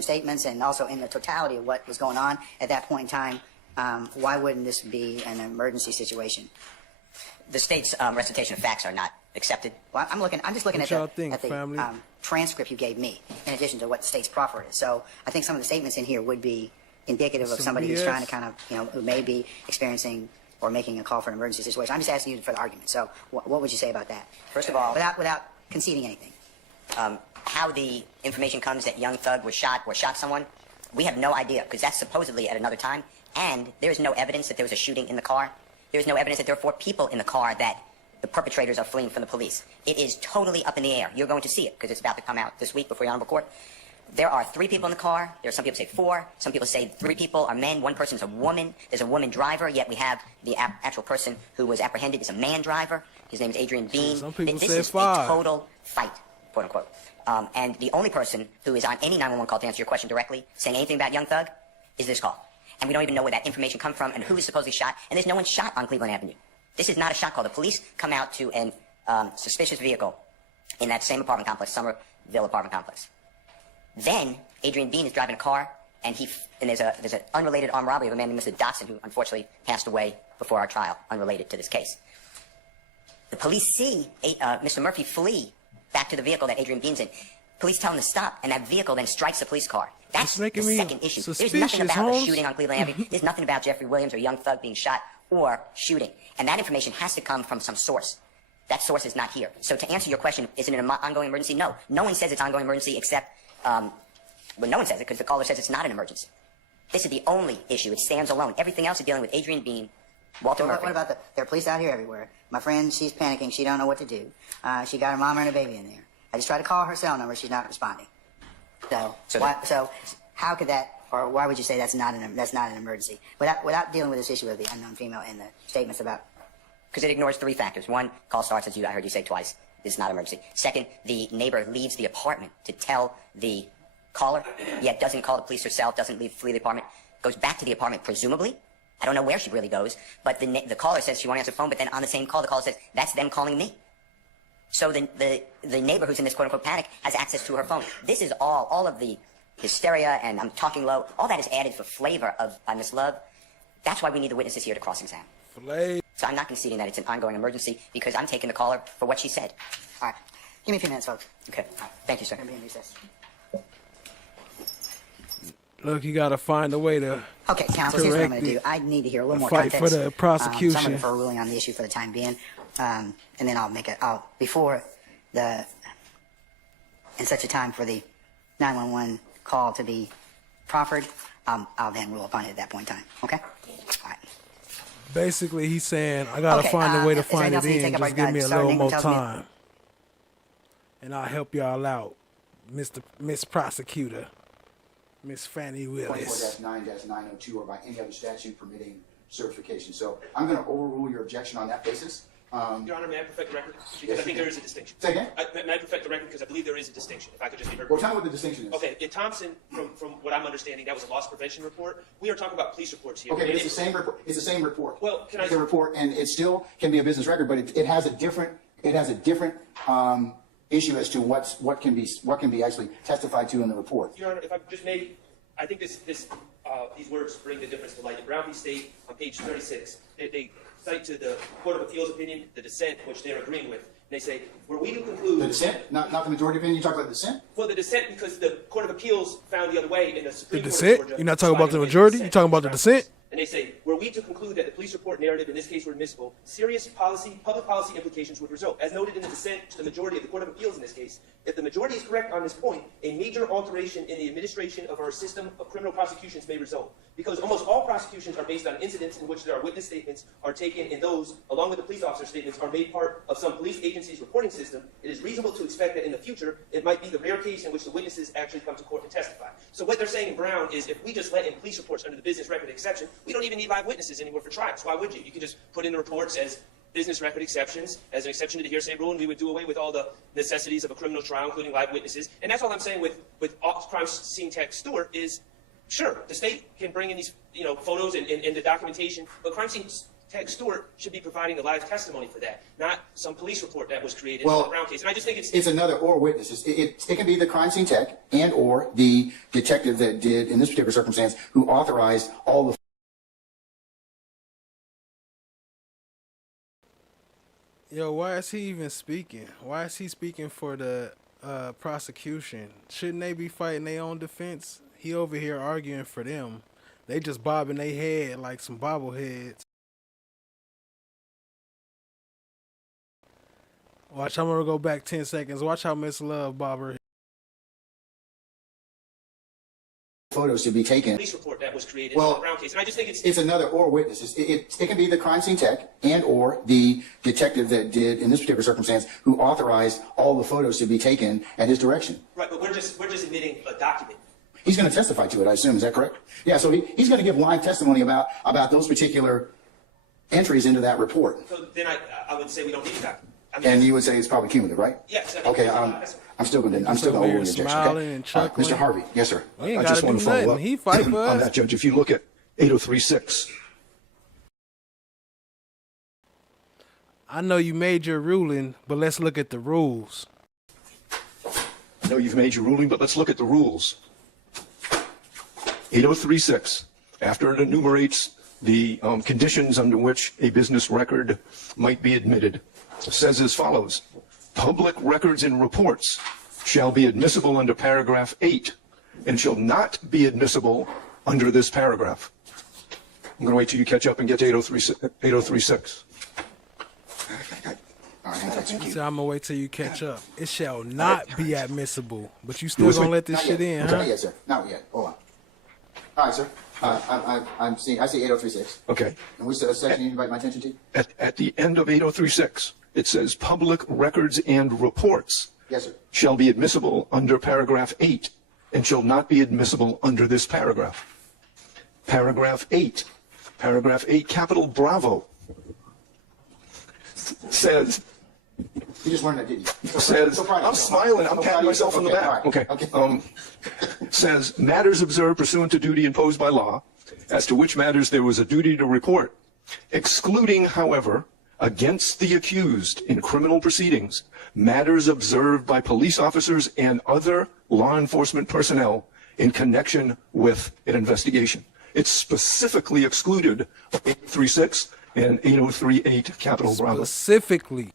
statements, and also in the totality of what was going on at that point in time, why wouldn't this be an emergency situation? The state's recitation of facts are not accepted. Well, I'm just looking What at y'all think, family? Transcript you gave me, in addition to what the state's proffer is. So I think some of the statements in here would be indicative of somebody who's BS. trying to kind of, who may be experiencing or making a call for an emergency situation. I'm just asking you for the argument. So what would you say about that? First of all, without conceding anything. how the information comes that young Thug was shot or shot someone, We have no idea, because that's supposedly at another time, and there's no evidence that there was a shooting in the car. There's no evidence that there are 4 people in the car that the perpetrators are fleeing from the police. It is totally up in the air. You're going to see it, because it's about to come out this week before your honorable court. There are 3 people in the car. There are some people say 4. Some people say 3 people are men. 1 person's a woman. There's a woman driver, yet we have the actual person who was apprehended is a man driver. His name is Adrian Bean. Some people This say is 5. a total fight, quote unquote. And the only person who is on any 911 call, to answer your question directly, saying anything about Young Thug, is this call. And we don't even know where that information comes from and who is supposedly shot. And there's no one shot on Cleveland Avenue. This is not a shot call. The police come out to an suspicious vehicle in that same apartment complex, Somerville apartment complex. Then Adrian Bean is driving a car, and there's an unrelated armed robbery of a man named Mr. Dotson, who unfortunately passed away before our trial, unrelated to this case. The police see Mr. Murphy flee back to the vehicle that Adrian Bean's in. Police tell him to stop, and that vehicle then strikes the police car. That's the second issue. There's nothing about a shooting on Cleveland Avenue. There's nothing about Jeffrey Williams or Young Thug being shot or shooting. And that information has to come from some source. That source is not here. So to answer your question, is it an ongoing emergency? No. No one says it's an ongoing emergency except, well, no one says it because the caller says it's not an emergency. This is the only issue. It stands alone. Everything else is dealing with Adrian Bean, Walter Murphy. What about there are police out here everywhere? My friend, she's panicking. She don't know what to do. She got her mama and her baby in there. I just tried to call her cell number. She's not responding. So how could that, or why would you say that's not an emergency without dealing with this issue of the unknown female in the statements about? Because it ignores 3 factors. 1, call starts, as I heard you say twice. This is not an emergency. 2nd, the neighbor leaves the apartment to tell the caller, yet doesn't call the police herself, doesn't flee the apartment, goes back to the apartment presumably. I don't know where she really goes, but the caller says she won't answer the phone, but then on the same call, the caller says, that's them calling me. So the neighbor who's in this quote-unquote panic has access to her phone. This is all of the hysteria, and I'm talking low, all that is added for flavor by Ms.love. That's why we need the witnesses here to cross-examine. So I'm not conceding that it's an ongoing emergency because I'm taking the caller for what she said. All right. Give me a few minutes, folks. Okay. Thank you, sir. I'm going to be in recess. Look, you got to find a way to. Okay, counsel, here's what I'm going to do. I need to hear a little more fight context. for the prosecution. So I'm going to defer a ruling on the issue for the time being, and then I'll make it. Before in such a time for the 911 call to be proffered, I'll then rule upon it at that point in time. Okay. All right. Basically, he's saying, I got to find a way to find it in. Just give me a little more time. And I'll help y'all out, Miss Prosecutor, Miss Fannie Willis. 24-9-902 or by any other statute permitting certification. So I'm going to overrule your objection on that basis. Your Honor, may I perfect the record? Because I think there is a distinction. Say again? May I perfect the record? Because I believe there is a distinction. If I could just be heard. Well, tell me what the distinction is. Okay, in Thompson, from what I'm understanding, that was a loss prevention report. We are talking about police reports here. Okay, but it's the same report. It's the same report. Well, can I? It's a report, and it still can be a business record, but it has a different. It has a different issue as to what can be actually testified to in the report. Your Honor, if I just may, I think these words bring the difference to light. In Brown v. State, on page 36, they cite to the Court of Appeals opinion, the dissent, which they're agreeing with. They say, were we to conclude... The dissent? Not the majority opinion? You talk about the dissent? Well, the dissent, because the Court of Appeals found the other way in the Supreme Court. The dissent? You're not talking about the majority? You're talking about the dissent? And they say, were we to conclude that the police report narrative in this case were admissible, serious public policy implications would result. As noted in the dissent to the majority of the Court of Appeals in this case, if the majority is correct on this point, a major alteration in the administration of our system of criminal prosecutions may result. Because almost all prosecutions are based on incidents in which there are witness statements are taken, and those, along with the police officer statements, are made part of some police agency's reporting system. It is reasonable to expect that in the future, it might be the rare case in which the witnesses actually come to court to testify. So what they're saying in Brown is if we just let in police reports under the business record exception, we don't even need live witnesses anymore for trials. Why would you? You can just put in the reports as business record exceptions, as an exception to the hearsay rule, and we would do away with all the necessities of a criminal trial, including live witnesses. And that's all I'm saying with crime scene tech Stewart is, sure, the state can bring in these photos and the documentation, but crime scene tech Stewart should be providing a live testimony for that, not some police report that was created in the Brown case. And I just think it's another or witness. It can be the crime scene tech and or the detective that did, in this particular circumstance, who authorized all the Yo, why is he even speaking? Why is he speaking for the prosecution? Shouldn't they be fighting their own defense? He over here arguing for them. They just bobbing their head like some bobbleheads. Watch, I'm gonna go back 10 seconds. Watch how Ms.love bob her photos to be taken. Police report that was created Well, in the Brown case, and I just think it's another or witness. It can be the crime scene tech and or the detective that did, in this particular circumstance, who authorized all the photos to be taken at his direction. right, but we're just admitting a document. He's going to testify to it, I assume. Is that correct? Yeah, so he's going to give live testimony about those particular entries into that report. So then I would say we don't need a document. I mean, And you would say it's probably cumulative, right? yes. Okay, I'm still going to overrule your objection. smiling Okay? and chuckling. Mr. Harvey, yes, sir. We ain't I gotta just want do to follow nothing. up He fight for on us. that, Judge. If you look at 8036, I know you made your ruling, but let's look at the rules. I know you've made your ruling, but let's look at the rules. 8036, after it enumerates the conditions under which a business record might be admitted, says as follows: public records and reports shall be admissible under paragraph 8 and shall not be admissible under this paragraph. I'm going to wait till you catch up and get to 8036. All right, hang tight. He said, I'm going to wait till you catch up. It shall not be admissible. But you still going to let this shit in, huh? Not yet, sir. Not yet. Hold on. All right, sir. I see 8036. Okay. And which section you invite my attention to? At the end of 8036, it says public records and reports Yes, sir. shall be admissible under paragraph 8 and shall not be admissible under this paragraph. Paragraph 8, capital Bravo, says, You just learned that, didn't you? says, I'm smiling, I'm patting myself on the back. Okay. Says, matters observed pursuant to duty imposed by law, as to which matters there was a duty to report, excluding, however, against the accused in criminal proceedings, matters observed by police officers and other law enforcement personnel in connection with an investigation. It's specifically excluded 836 and 8038 capital Bravo. Specifically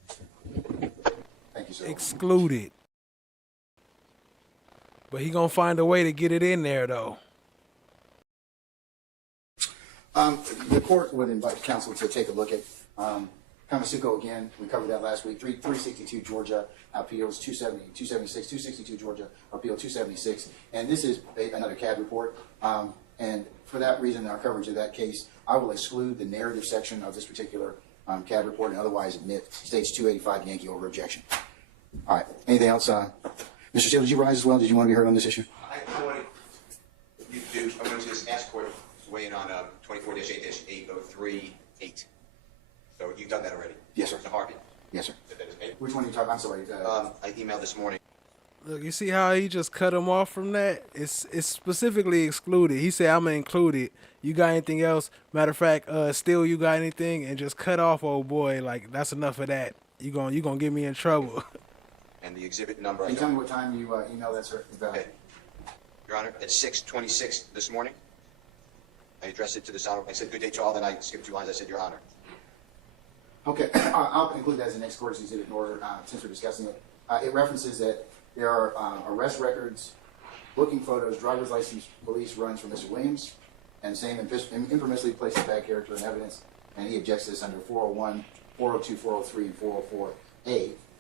Thank you, sir. excluded. But he going to find a way to get it in there, though. The court would invite counsel to take a look at Kamasuko again. We covered that last week. 362 Georgia Appeals 262 Georgia Appeal 276. And this is another CAD report. And for that reason, our coverage of that case, I will exclude the narrative section of this particular CAD report and otherwise admit States 285 Yankee over objection. All right. Anything else? Mr. Steele, did you rise as well? Did you want to be heard on this issue? I want to just ask court to weigh in on 24-8-8038. So you've done that already? Yes, sir. Mr. Harvey? Yes, sir. That is paid. Which one are you talking? I'm sorry. I emailed this morning. Look, you see how he just cut him off from that? It's specifically excluded. He said, I'm going to include it. You got anything else? Matter of fact, Steele, you got anything? And just cut off, old boy. Like, that's enough of that. You gonna get me in trouble. And the exhibit number. Can you tell me what time you emailed that, sir? Okay. Your Honor, at 6:26 this morning, I addressed it to this honor. I said, good day to all, then I skipped 2 lines. I said, Your Honor. Okay, I'll include that as the next court's exhibit in order, since we're discussing it. It references that there are arrest records, booking photos, driver's license, police runs from Mr. Williams, and same impermissibly places bad character in evidence, and he objects to this under 401, 402, 403, and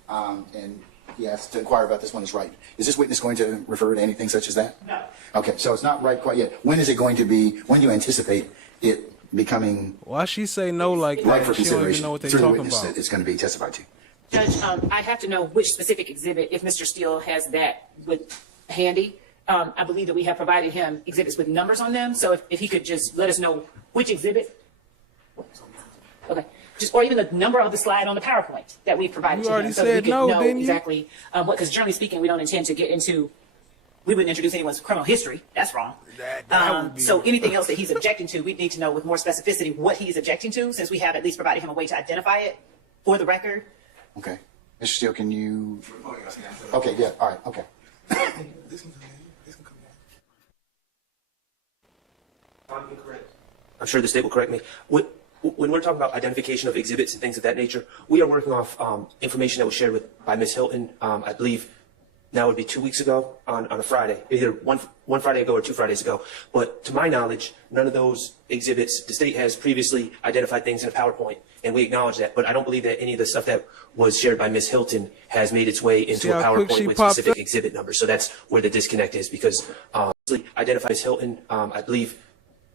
404A, and he asked to inquire about this one is right. Is this witness going to refer to anything such as that? No. Okay, so it's not right quite yet. When is it going to be, when do you anticipate it becoming Why she say no like right that? for She don't even consideration know what they through the talking witness about. that it's going to be testified to? Judge, I have to know which specific exhibit, if Mr. Steele has that handy. I believe that we have provided him exhibits with numbers on them, so if he could just let us know which exhibit. Okay, just, or even the number of the slide on the PowerPoint that we've provided You to already him, so that we said could no, know didn't you? exactly what, because generally speaking, we don't intend to get into, we wouldn't introduce anyone's criminal history. That's wrong. That would be- So anything else that he's objecting to, we'd need to know with more specificity what he's objecting to, since we have at least provided him a way to identify it for the record. Okay. Mr. Steele, can you? Okay, yeah, all right, okay. I'm incorrect. I'm sure the state will correct me. When we're talking about identification of exhibits and things of that nature, we are working off information that was shared by Ms. Hilton, I believe now it would be 2 weeks ago on a Friday, either one Friday ago or 2 Fridays ago. But to my knowledge, none of those exhibits, the state has previously identified things in a PowerPoint, and we acknowledge that. But I don't believe that any of the stuff that was shared by Ms. Hilton has made its way into a how quick PowerPoint she with popped specific up? exhibit numbers. So that's where the disconnect is, because identified Ms. Hilton, I believe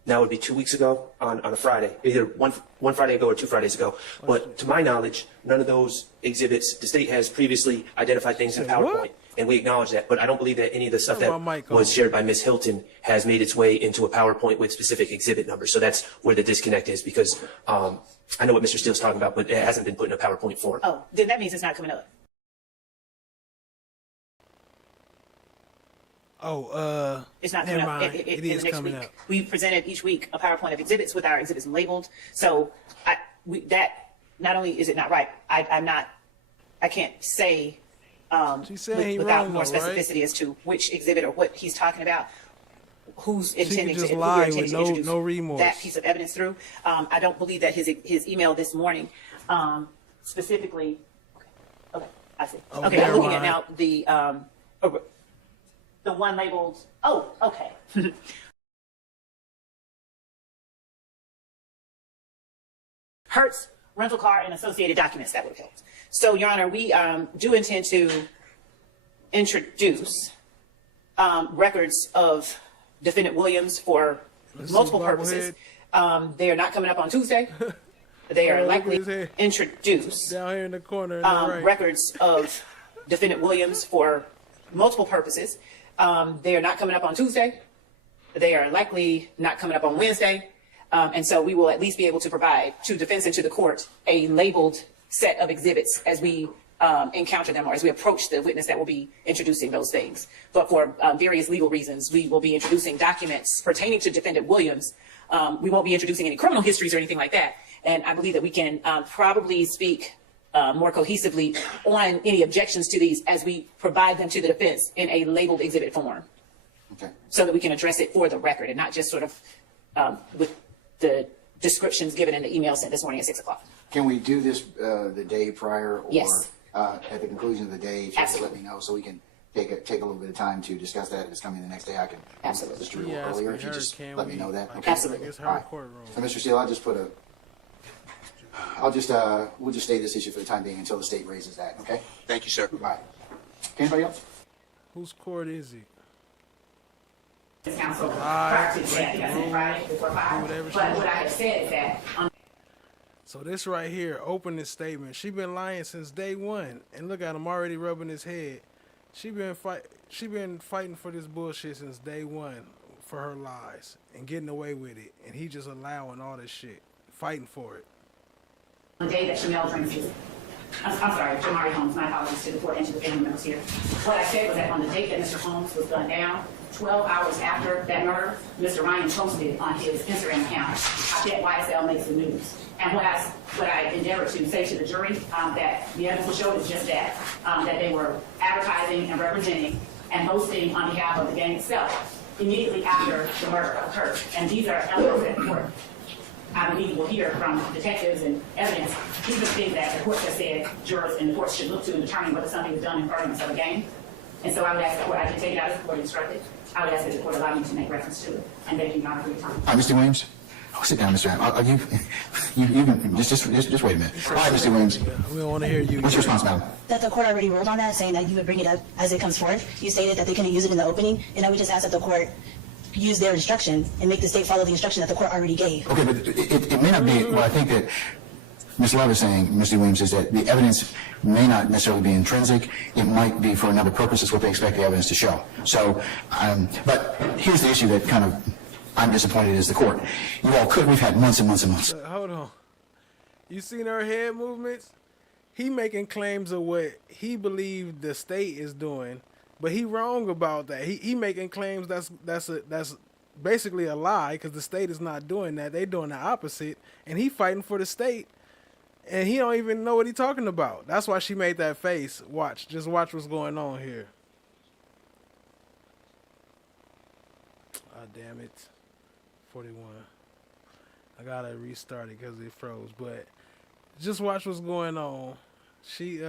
now it would be 2 weeks ago on a Friday, either one Friday ago or 2 Fridays ago. But to my knowledge, none of those exhibits, the state has previously identified things in PowerPoint, and we acknowledge that. But I don't believe that any of the stuff that was shared by Ms. Hilton has made its way into a PowerPoint with specific exhibit numbers. So that's where the disconnect is, because I know what Mr. Steele's talking about, but it hasn't been put in a PowerPoint form. Oh, then that means it's not coming up. It's not coming up. It in is the next coming week. up. We presented each week a PowerPoint of exhibits with our exhibits labeled. So that not only is it not right, I can't say without more specificity as to which exhibit or what he's talking about, who's intending to introduce that piece of evidence through. I don't believe that his email this morning specifically. Okay, I see. Okay, I'm looking at now the one labeled. Oh, okay. Hertz, rental car, and associated documents, that would have helped. So, Your Honor, we do intend to introduce records of Defendant Williams for multiple purposes. They are not coming up on Tuesday. They are likely introduced down here in the corner. Records of Defendant Williams for multiple purposes. They are not coming up on Tuesday. They are likely not coming up on Wednesday. And so we will at least be able to provide to defense and to the court a labeled set of exhibits as we encounter them or as we approach the witness that will be introducing those things. But for various legal reasons, we will be introducing documents pertaining to Defendant Williams. We won't be introducing any criminal histories or anything like that. And I believe that we can probably speak more cohesively on any objections to these as we provide them to the defense in a labeled exhibit form. Okay. So that we can address it for the record and not just sort of with the descriptions given in the email sent this morning at 6 o'clock. Can we do this the day prior or yes. At the conclusion of the day? If you just let me know so we can take a little bit of time to discuss that. If it's coming the next day, I can absolutely just do it earlier. If you just let me know that. Okay. Absolutely. All right. So, Mr. Steele, I'll just put a. We'll just stay this issue for the time being until the state raises that. Okay. Thank you, sir. Bye. Anybody else? Whose court is he? Counsel prior to that, Friday before 5. But what I have said is that. So this right here, opening statement. She been lying since day one, and look at him already rubbing his head. She been fighting for this bullshit since day one for her lies and getting away with it, and he just allowing all this shit, fighting for it. The day that Shamel brings his, I'm sorry, Jamari Holmes, my apologies to the court and to the family members here. What I said was that on the date that Mr. Holmes was gunned down, 12 hours after that murder, Mr. Ryan posted on his Instagram account, I bet YSL makes the news. And what I endeavored to say to the jury, that the evidence will show is just that, that they were advertising and representing and hosting on behalf of the gang itself immediately after the murder occurred. And these are elements that the court, I believe, will hear from detectives and evidence. These are things that the court has said jurors and the court should look to in determining whether something is done in furtherance of a gang. And so I would ask the court, I can take it out as the court instructed. I would ask that the court allow me to make reference to it. And thank you, Your Honor, for your time. Mr. Williams? Oh, sit down, Mr. Adams. You just wait a minute. All right, Mr. Williams. We don't want to hear you. What's your response, madam? That the court already ruled on that, saying that you would bring it up as it comes forth. You stated that they couldn't use it in the opening, and I would just ask that the court use their instruction and make the state follow the instruction that the court already gave. Okay, but it may not be what I think that Ms.love is saying, Mr. Williams, is that the evidence may not necessarily be intrinsic. It might be for another purpose. It's what they expect the evidence to show. So, but here's the issue that kind of I'm disappointed as the court. You all could. We've had months and months and months. Hold on. You seen her head movements? He making claims of what he believed the state is doing, but he wrong about that. He making claims that's basically a lie because the state is not doing that. They doing the opposite, and he fighting for the state, and he don't even know what he talking about. That's why she made that face. Just watch what's going on here. Ah, damn it. 41. I gotta restart it because it froze, but just watch what's going on. She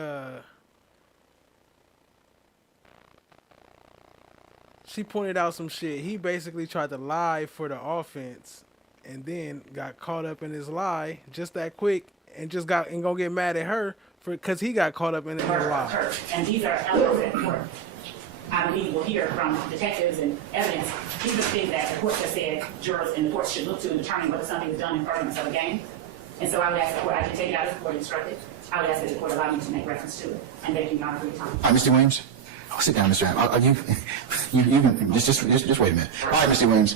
pointed out some shit. He basically tried to lie for the offense and then got caught up in his lie just that quick and gonna get mad at her because he got caught up in her lie. And these are elements that the court I believe we'll hear from detectives and evidence. These are things that the court has said jurors and the courts should look to in determining whether something is done in furtherance of a game. And so I would ask the court, I can take it out as the court instructed. I would ask that the court allow me to make reference to it. And thank you, Your Honor, for your time. Mr. Williams? Oh, sit down, Mr. Adams. You can, just wait a minute. All right, Mr. Williams.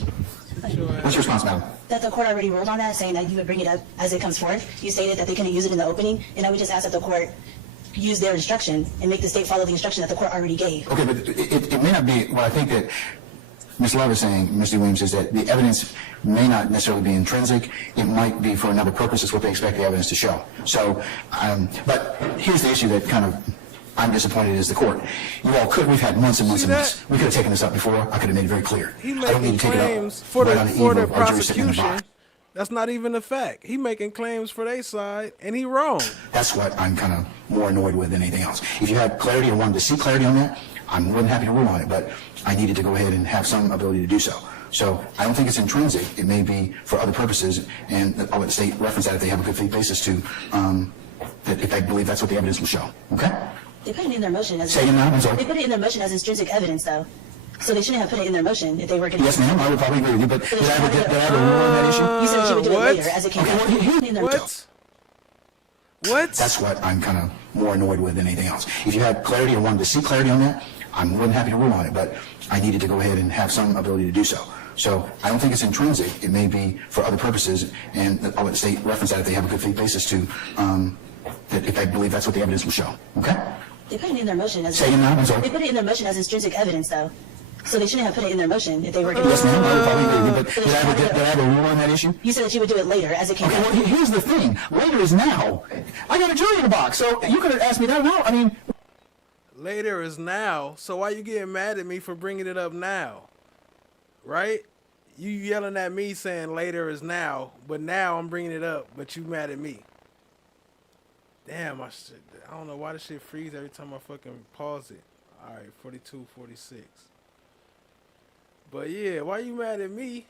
What's your response, madam? That the court already ruled on that, saying that you would bring it up as it comes forth. You stated that they couldn't use it in the opening, and I would just ask that the court use their instruction and make the state follow the instruction that the court already gave. Okay, but it may not be what I think that Ms.love is saying, Mr. Williams, is that the evidence may not necessarily be intrinsic. It might be for another purpose. It's what they expect the evidence to show. So, but here's the issue that kind of I'm disappointed is the court. You all could. We've had months and months and months. We could have taken this up before. I could have made it very clear. He I don't need making to take it claims up for right on the the for eve the of our jury sitting in the prosecution. box. That's not even a fact. He making claims for their side, and he wrong. That's what I'm kind of more annoyed with than anything else. If you had clarity or wanted to see clarity on that, I'm more than happy to rule on it, but I needed to go ahead and have some ability to do so. So I don't think it's intrinsic. It may be for other purposes, and I'll let the state reference that if they have a good faith basis to, that if they believe that's what the evidence will show. Okay? They put it in their motion as Say it now, I'm sorry. They put it in their motion as intrinsic evidence, though. So they shouldn't have put it in their motion if they were going to. Yes, ma'am. I would probably agree with you, but did I have a rule on that issue? You said you would do it later as it came out. What? That's what I'm kind of more annoyed with than anything else. If you had clarity or wanted to see clarity on that, I'm more than happy to rule on it, but I needed to go ahead and have some ability to do so. So I don't think it's intrinsic. It may be for other purposes, and I'll let the state reference that if they have a good faith basis to, that if they believe that's what the evidence will show. Okay? They put it in their motion as. Say it now, I'm sorry. They put it in their motion as intrinsic evidence, though. So they shouldn't have put it in their motion if they were going to. Yes, ma'am. I would probably agree with you, but did I have a rule on that issue? You said that you would do it later as it came out. Well, here's the thing. Later is now. I got a jury in the box, so you could have asked me that now. I mean. Later is now. So why you getting mad at me for bringing it up now? Right? You yelling at me saying later is now, but now I'm bringing it up, but you mad at me. Damn, I don't know why this shit freeze every time I fucking pause it. All right, 42, 46. But yeah, why you mad at me?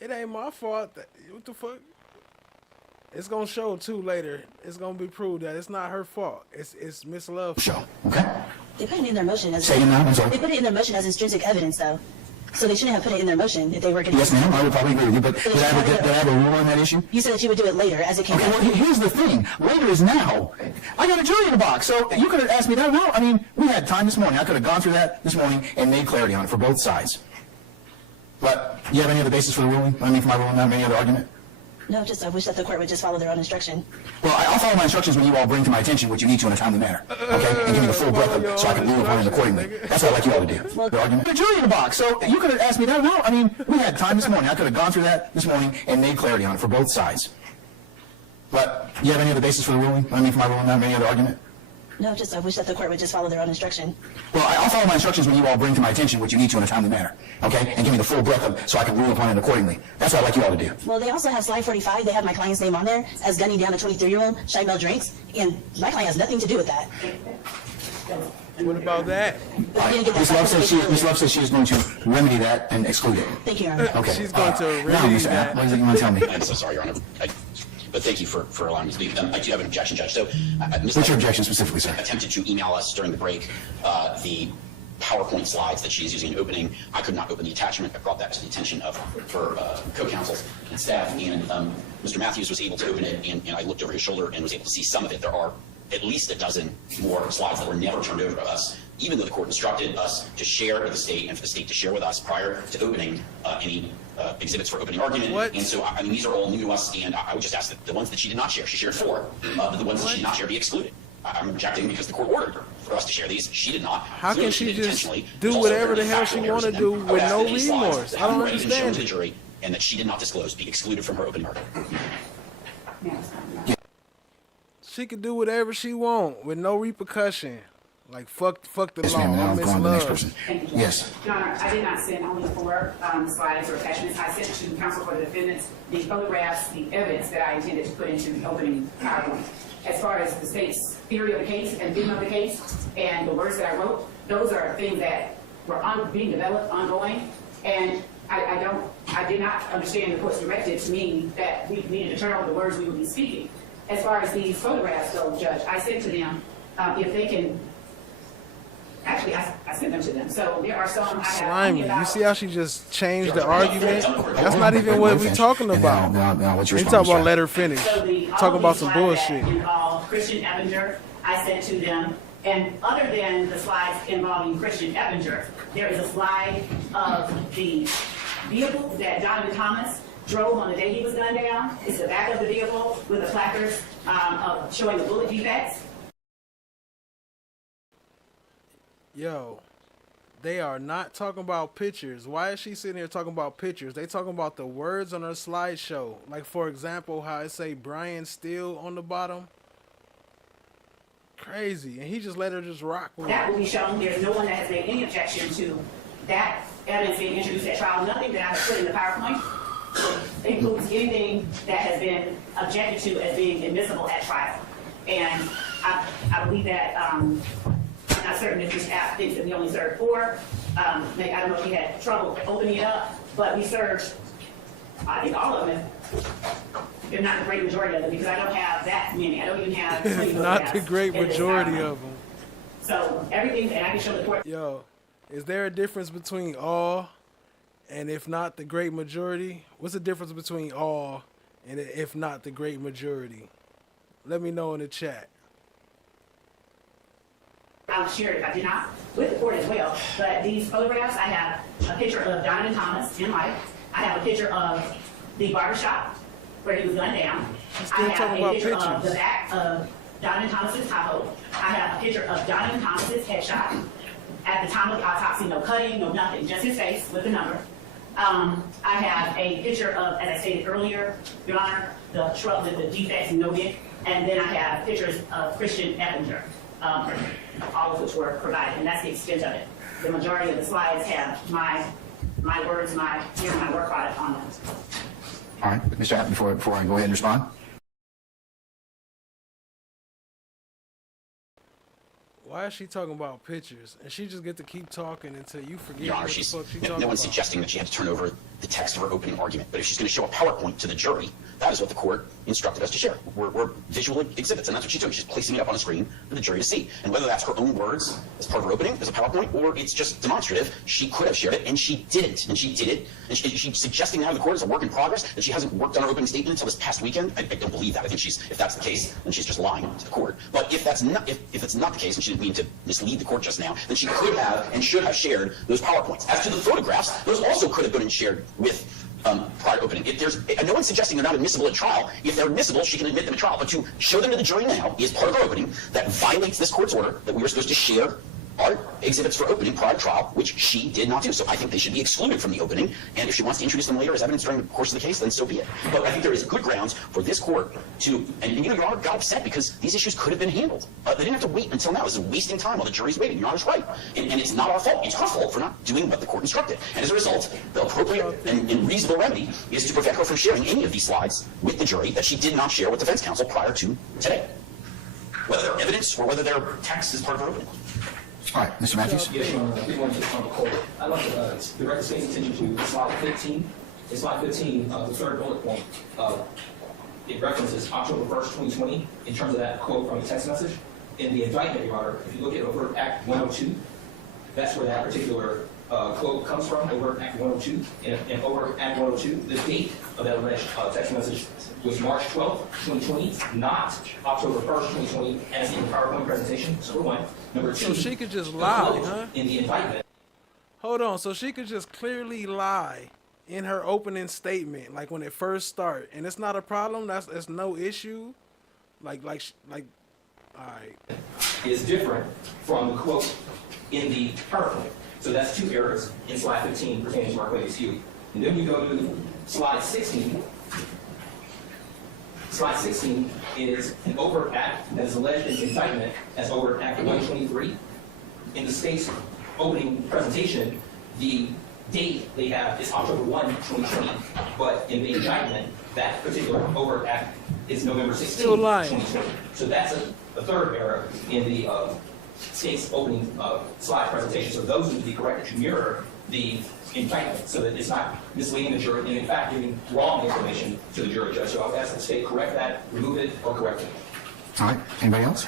It ain't my fault. What the fuck? It's gonna show too later. It's gonna be proved that it's not her fault. It's Ms.love. Show. Okay. They put it in their motion as. Say it now, I'm sorry. They put it in their motion as intrinsic evidence, though. So they shouldn't have put it in their motion if they were going to. Yes, ma'am. I would probably agree with you, but did I have a rule on that issue? You said that you would do it later as it came out. Well, here's the thing. Later is now. I got a jury in the box, so you could have asked me that now. I mean, we had time this morning. I could have gone through that this morning and made clarity on it for both sides. But you have any other basis for the ruling? I mean, for my ruling, not any other argument? No, just I wish that the court would just follow their own instruction. Well, I'll follow my instructions when you all bring to my attention what you need to in a timely manner. Okay? And give me the full breadth of so I can rule upon it accordingly. That's what I'd like you all to do. Well, the argument. A jury in the box, so you could have asked me that now. I mean, we had time this morning. I could have gone through that this morning and made clarity on it for both sides. But you have any other basis for the ruling? I mean, for my ruling, not any other argument? No, just I wish that the court would just follow their own instruction. Well, I'll follow my instructions when you all bring to my attention what you need to in a timely manner. Okay? And give me the full breadth of so I can rule upon it accordingly. That's what I'd like you all to do. Well, they also have slide 45. They have my client's name on there as gunning down a 23-year-old, Shymel Drinks, and my client has nothing to do with that. What about that? Ms.love says she is going to remedy that and exclude it. Thank you, Your Honor. Okay. She's going to remedy now, Mr. that. App, what is it you want to tell me? I'm so sorry, Your Honor. But thank you for allowing me to speak. I do have an objection, Judge. So, what's your objection specifically, sir? Attempted to email us during the break the PowerPoint slides that she is using in opening. I could not open the attachment. I brought that to the attention of her co-counsels and staff, and Mr. Matthews was able to open it, and I looked over his shoulder and was able to see some of it. There are at least a dozen more slides that were never turned over to us, even though the court instructed us to share with the state and for the state to share with us prior to opening any exhibits for opening argument. What? And so, I mean, these are all new to us, and I would just ask that the ones that she did not share, she shared 4, but the ones that she did not share be excluded. I'm objecting because the court ordered for us to share these. She did not. How can she just do whatever the hell she want to do with no remorse? I don't understand it. Jury, and that she did not disclose be excluded from her opening argument. She could do whatever she want with no repercussion. Like fuck the Yes, law. ma'am. Now I'm going to the next person. Thank you. Yes. Your Honor, I did not send only 4 slides or attachments. I sent to counsel for the defendants the photographs, the evidence that I intended to put into the opening PowerPoint. As far as the state's theory of the case and vision of the case and the words that I wrote, those are things that were being developed, ongoing, and I did not understand the court's directive to me that we needed to turn over the words we would be speaking. As far as these photographs go, Judge, I said to them, if they can Actually, I sent them to them. So there are some I have Slimy. only about- You see how she just changed the argument? That's not even what we talking about. Now, what's your They response? talk about let her finish. So Talking about some bullshit. Christian Ebinger, I sent to them. And other than the slides involving Christian Ebinger, there is a slide of the vehicle that Donovan Thomas drove on the day he was gunned down. It's the back of the vehicle with the placards of showing the bullet defects. Yo, they are not talking about pictures. Why is she sitting here talking about pictures? They talking about the words on her slideshow. Like, for example, how it say Brian Steele on the bottom. Crazy. And he just let her just rock with That it. will be shown. There's no one that has made any objection to that evidence being introduced at trial. Nothing that I have put in the PowerPoint includes anything that has been objected to as being admissible at trial. And I believe that, I'm not certain if this app thinks that we only served 4. I don't know if you had trouble opening it up, but we served, I think, all of them. If not the great majority of them, because I don't have that many. I don't even have 20 Not the photographs great in this majority PowerPoint. of them. So everything that I can show the court. Yo, is there a difference between all and if not the great majority? What's the difference between all and if not the great majority? Let me know in the chat. I'll share it if I did not with the court as well. But these photographs, I have a picture of Donovan Thomas in life. I have a picture of the barbershop where he was gunned down. I have a picture of the back of Donovan Thomas's Tahoe. I have a picture of Donovan Thomas's headshot. At the time of the autopsy, no cutting, no nothing, just his face with the number. I have a picture of, as I stated earlier, Your Honor, the truck with the defects noted. And then I have pictures of Christian Ebinger, all of which were provided, and that's the extent of it. The majority of the slides have my words, here's my work product on them. All right, Mr. App, before I go ahead and respond. Why is she talking about pictures? And she just get to keep talking until you forget Your Honor, what the fuck she talking no about. one's suggesting that she had to turn over the text of her opening argument, but if she's going to show a PowerPoint to the jury, that is what the court instructed us to share. We're visual exhibits, and that's what she's doing. She's placing it up on a screen for the jury to see. And whether that's her own words as part of her opening as a PowerPoint, or it's just demonstrative, she could have shared it, and she didn't. And she did it, and she's suggesting now to the court as a work in progress that she hasn't worked on her opening statement until this past weekend. I don't believe that. I think if that's the case, then she's just lying to the court. But if that's not, if it's not the case, and she didn't mean to mislead the court just now, then she could have and should have shared those PowerPoints. As to the photographs, those also could have been shared with prior opening. No one's suggesting they're not admissible at trial. If they're admissible, she can admit them at trial. But to show them to the jury now is part of her opening that violates this court's order that we were supposed to share our exhibits for opening prior to trial, which she did not do. So I think they should be excluded from the opening, and if she wants to introduce them later as evidence during the course of the case, then so be it. But I think there is good grounds for this court to, and Your Honor got upset because these issues could have been handled. They didn't have to wait until now. This is wasting time while the jury's waiting. Your Honor's right. And it's not our fault. It's her fault for not doing what the court instructed. And as a result, the appropriate and reasonable remedy is to prevent her from sharing any of these slides with the jury that she did not share with defense counsel prior to today. Whether they're evidence or whether they're text as part of her opening. All right, Mr. Matthews. Yes, Your Honor. We want to on the court. I'd like to direct the state's attention to slide 15. In slide 15, the third bullet point, it references October 1st, 2020, in terms of that quote from the text message. In the indictment, Your Honor, if you look at Overt Act 102, that's where that particular quote comes from, Overt Act 102. In Overt Act 102, the date of that alleged text message was March 12th, 2020, not October 1st, 2020, as in the PowerPoint presentation. So number one. Number two. So she could just lie, huh? In the indictment. Hold on, so she could just clearly lie in her opening statement, like when it first started, and it's not a problem. That's no issue. Like, all right. Is different from the quote in the PowerPoint. So that's two errors in slide 15 pertaining to our claim dispute. And then we go to slide 16. Slide 16 is an overt act that is alleged in the indictment as Overt Act 123. In the state's opening presentation, the date they have is October 1, 2020, but in the indictment, that particular overt act is November 16, 2020. So that's a third error in the state's opening slide presentation. So those need to be corrected to mirror the indictment so that it's not misleading the jury and in fact giving wrong information to the jury judge. So I would ask the state correct that, remove it, or correct it. All right, anybody else?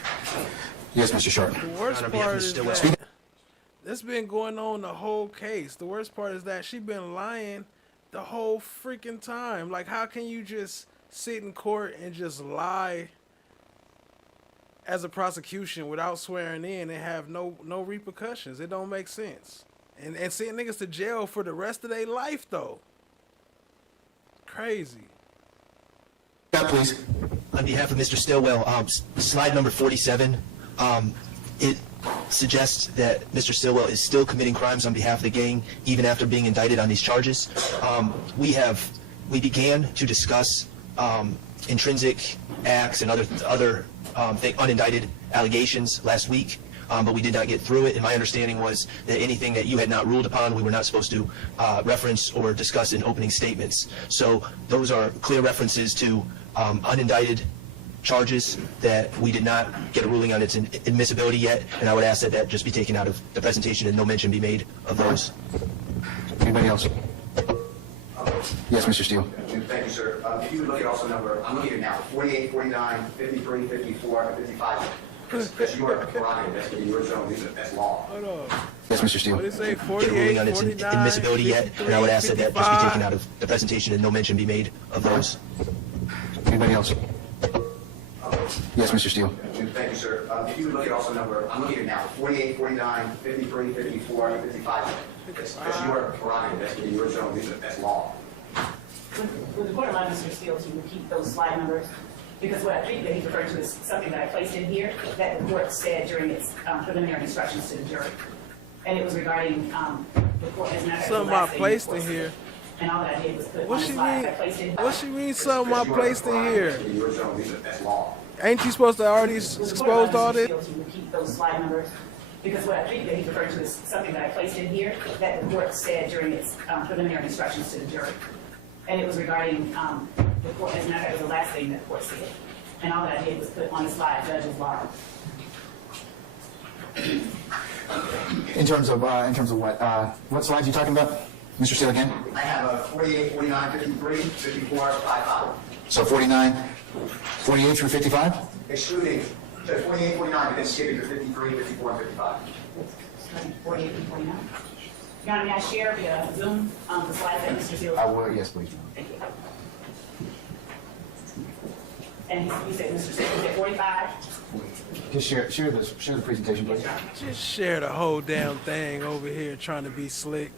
Yes, Mr. Sharp. The worst part is that That's been going on the whole case. The worst part is that she been lying the whole freaking time. Like, how can you just sit in court and just lie as a prosecution without swearing in and have no repercussions? It don't make sense. And send niggas to jail for the rest of their life, though. Crazy. Yeah, please. On behalf of Mr. Stillwell, slide number 47, it suggests that Mr. Stillwell is still committing crimes on behalf of the gang even after being indicted on these charges. We began to discuss intrinsic acts and other unindicted allegations last week, but we did not get through it, and my understanding was that anything that you had not ruled upon, we were not supposed to reference or discuss in opening statements. So those are clear references to unindicted charges that we did not get a ruling on its admissibility yet, and I would ask that that just be taken out of the presentation and no mention be made of those. Anybody else? Yes, Mr. Steele. Thank you, sir. If you would look at also number, I'm looking at it now, 48, 49, 53, 54, and 55. That's your prerogative. That's within your zone. That's law. Yes, Mr. Steele. What did it say? Get a ruling on its admissibility yet, and I would ask that that just be taken out of the presentation and no mention be made of those. Anybody else? Yes, Mr. Steele. Thank you, sir. If you would look at also number, I'm looking at it now, 48, 49, 53, 54, and 55. That's your prerogative. That's within your zone. That's law. Would the court allow Mr. Steele to repeat those slide numbers? Because what I think that he's referring to is something that I placed in here that the court said during its preliminary instructions to the jury. And it was regarding the court has not. Something I placed in here. And all that I did was put What on she the slide mean? I placed in. What she mean? Something I placed in here. Your zone. That's law. Ain't you supposed to already exposed all this? To repeat those slide numbers. Because what I think that he's referring to is something that I placed in here that the court said during its preliminary instructions to the jury. And it was regarding the court, as a matter of fact, it was the last thing that the court said. And all that I did was put on the slide, judge's law. In terms of what slides are you talking about? Mr. Steele again? I have 48, 49, 53, 54, 55. So 49, 48 through 55? Excluding, so 48, 49, but then skipping to 53, 54, and 55. 48 and 49. Your Honor, may I share via Zoom the slides that Mr. Steele? I will, yes, please. Thank you. And you said Mr. Steele is at 45? Just share the presentation, please. Just share the whole damn thing over here trying to be slick.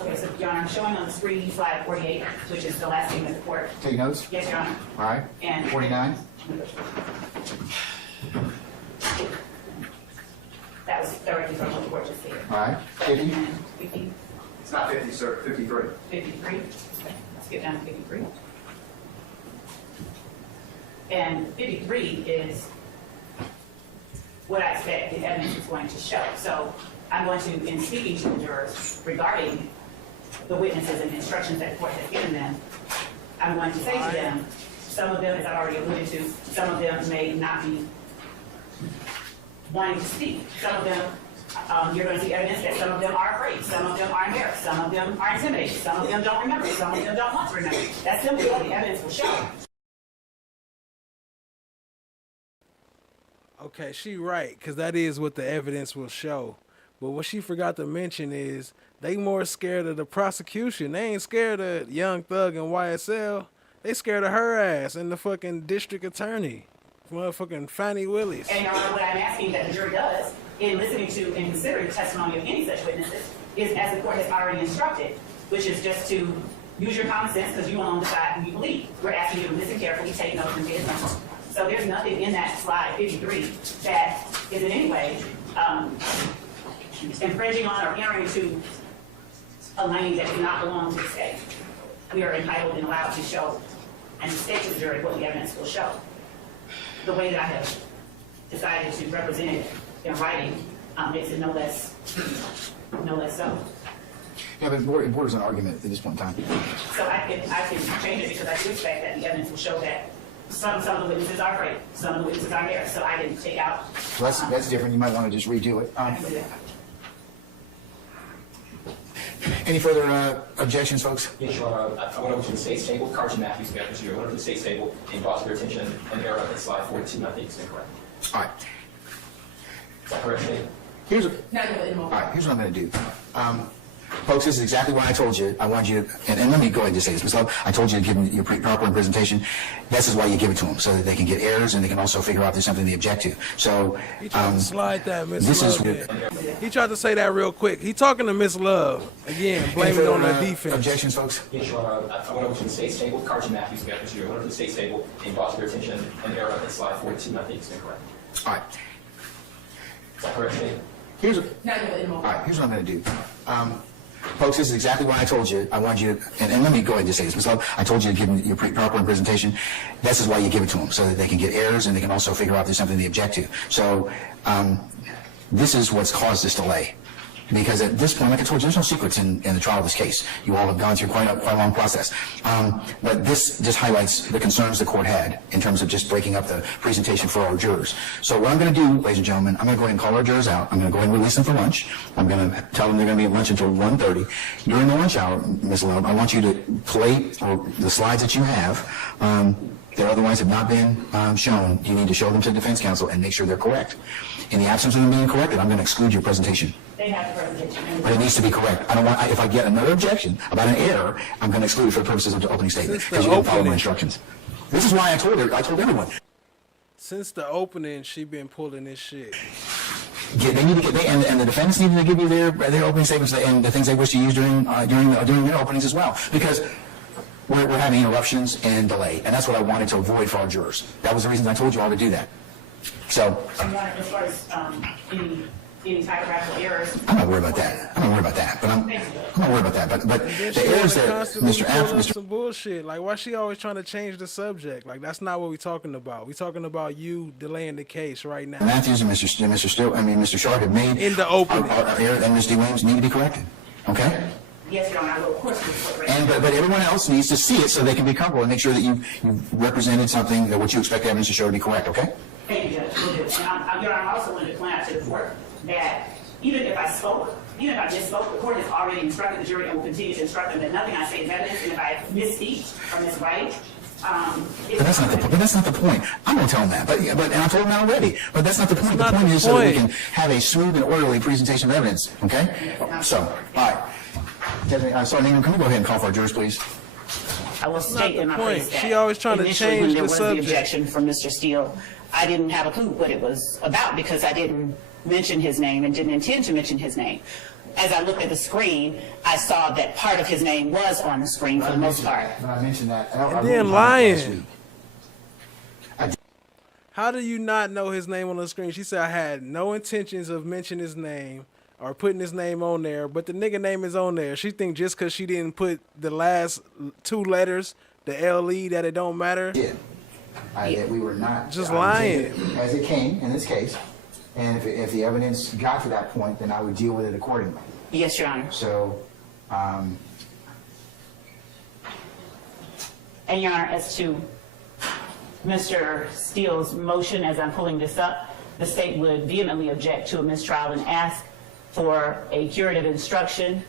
Okay, so Your Honor, I'm showing on the screen slide 48, which is the last thing that the court. Take notes? Yes, Your Honor. All right. And 49? That was directly from what the court just said. All right. 50? 50. It's not 50, sir. 53. 53. Okay, let's get down to 53. And 53 is what I expect the evidence is going to show. So I'm going to, in speaking to the jurors regarding the witnesses and the instructions that the court has given them, I'm going to say to them, some of them, as I've already alluded to, some of them may not be wanting to speak. Some of them, you're going to see evidence that some of them are afraid, some of them are embarrassed, some of them are intimidated, some of them don't remember, some of them don't want to remember. That's simply what the evidence will show. Okay, she right, because that is what the evidence will show. But what she forgot to mention is they more scared of the prosecution. They ain't scared of Young Thug and YSL. They scared of her ass and the fucking district attorney. Motherfucking Fannie Willis. And Your Honor, what I'm asking that the jury does in listening to and considering the testimony of any such witnesses is, as the court has already instructed, which is just to use your common sense because you will decide who you believe. We're asking you to listen carefully, take notes, and get notes. So there's nothing in that slide 53 that is in any way infringing on or entering into a lane that does not belong to the state. We are entitled and allowed to show and to state to the jury what the evidence will show. The way that I have decided to represent it in writing makes it no less so. Yeah, but it borders on argument at this point in time. So I can change it because I do expect that the evidence will show that some of the witnesses are afraid, some of the witnesses are there. So I can take out. Well, that's different. You might want to just redo it. Any further objections, folks? Yes, Your Honor. I went over to the state's table. Carson Matthews got this year. I went over to the state's table and brought to their attention an error in slide 42, and I think it's incorrect. All right. Is that correct, State? Here's what I'm going to do. Folks, this is exactly what I told you. I want you to, and let me go ahead and just say this, Ms.love, I told you to give them your proper presentation. This is why you give it to them, so that they can get errors and they can also figure out if there's something they object to. So, He tried to slide that, this is Ms.love. He tried to say that real quick. He talking to Ms.love. Again, blaming it on the defense. Objections, folks? Yes, Your Honor. I went over to the state's table. Carson Matthews got this year. I went over to the state's table and brought to their attention an error in slide 42, and I think it's incorrect. All right. Is that correct, State? Here's what I'm going to do. Folks, this is exactly what I told you. I want you to, and let me go ahead and just say this, Ms.love, I told you to give them your proper presentation. This is why you give it to them, so that they can get errors and they can also figure out if there's something they object to. So, this is what's caused this delay. Because at this point, like I told you, there's no secrets in the trial of this case. You all have gone through quite a long process. But this just highlights the concerns the court had in terms of just breaking up the presentation for our jurors. So what I'm going to do, ladies and gentlemen, I'm going to go ahead and call our jurors out. I'm going to go ahead and release them for lunch. I'm going to tell them they're going to be at lunch until 1:30. During the lunch hour, Ms.love, I want you to play the slides that you have. That otherwise have not been shown. You need to show them to the defense counsel and make sure they're correct. In the absence of them being corrected, I'm going to exclude your presentation. They have the presentation. But it needs to be correct. I don't want. If I get another objection about an error, I'm going to exclude it for the purposes of the opening statement because you didn't follow my instructions. This is why I told her. I told everyone. Since the opening, she been pulling this shit. Yeah, they need to get. And the defense needed to give you their opening statements and the things they wish to use during their openings as well, because we're having interruptions and delay, and that's what I wanted to avoid for our jurors. That was the reason I told you all to do that. So. As far as any typographical errors. I'm not worried about that. I'm not worried about that. But I'm not worried about that. But the errors that Mr. some bullshit. Like, why she always trying to change the subject? Like, that's not what we're talking about. We're talking about you delaying the case right now. Matthews and Mr. Sharp have made in the opening. Error and Ms. D. Williams need to be corrected. Okay. Yes, Your Honor. I will, of course, be corrected. But everyone else needs to see it so they can be comfortable and make sure that you represented something that what you expect the evidence to show to be correct. Okay. Thank you, Judge. We'll do it. And Your Honor, I also wanted to point out to the court that even if I just spoke, the court has already instructed the jury and will continue to instruct them that nothing I say is evidence, and if I misspeak or miswrite, but that's not the point. I'm going to tell them that. But and I told them that already. But that's not the point. The point is so that we can have a smooth and orderly presentation of evidence. Okay. So, all right. So, Nina, can we go ahead and call for our jurors, please? I will state in my place that she always trying to change the subject. When there was the objection from Mr. Steele, I didn't have a clue what it was about because I didn't mention his name and didn't intend to mention his name. As I looked at the screen, I saw that part of his name was on the screen for the most part. I mentioned that. And then lying. How do you not know his name on the screen? She said I had no intentions of mentioning his name or putting his name on there, but the nigga name is on there. She think just because she didn't put the last two letters, the LE, that it don't matter? Yeah. That we were not just lying. As it came in this case, and if the evidence got to that point, then I would deal with it accordingly. Yes, Your Honor. So, and Your Honor, as to Mr. Steele's motion, as I'm pulling this up, the state would vehemently object to a mistrial and ask for a curative instruction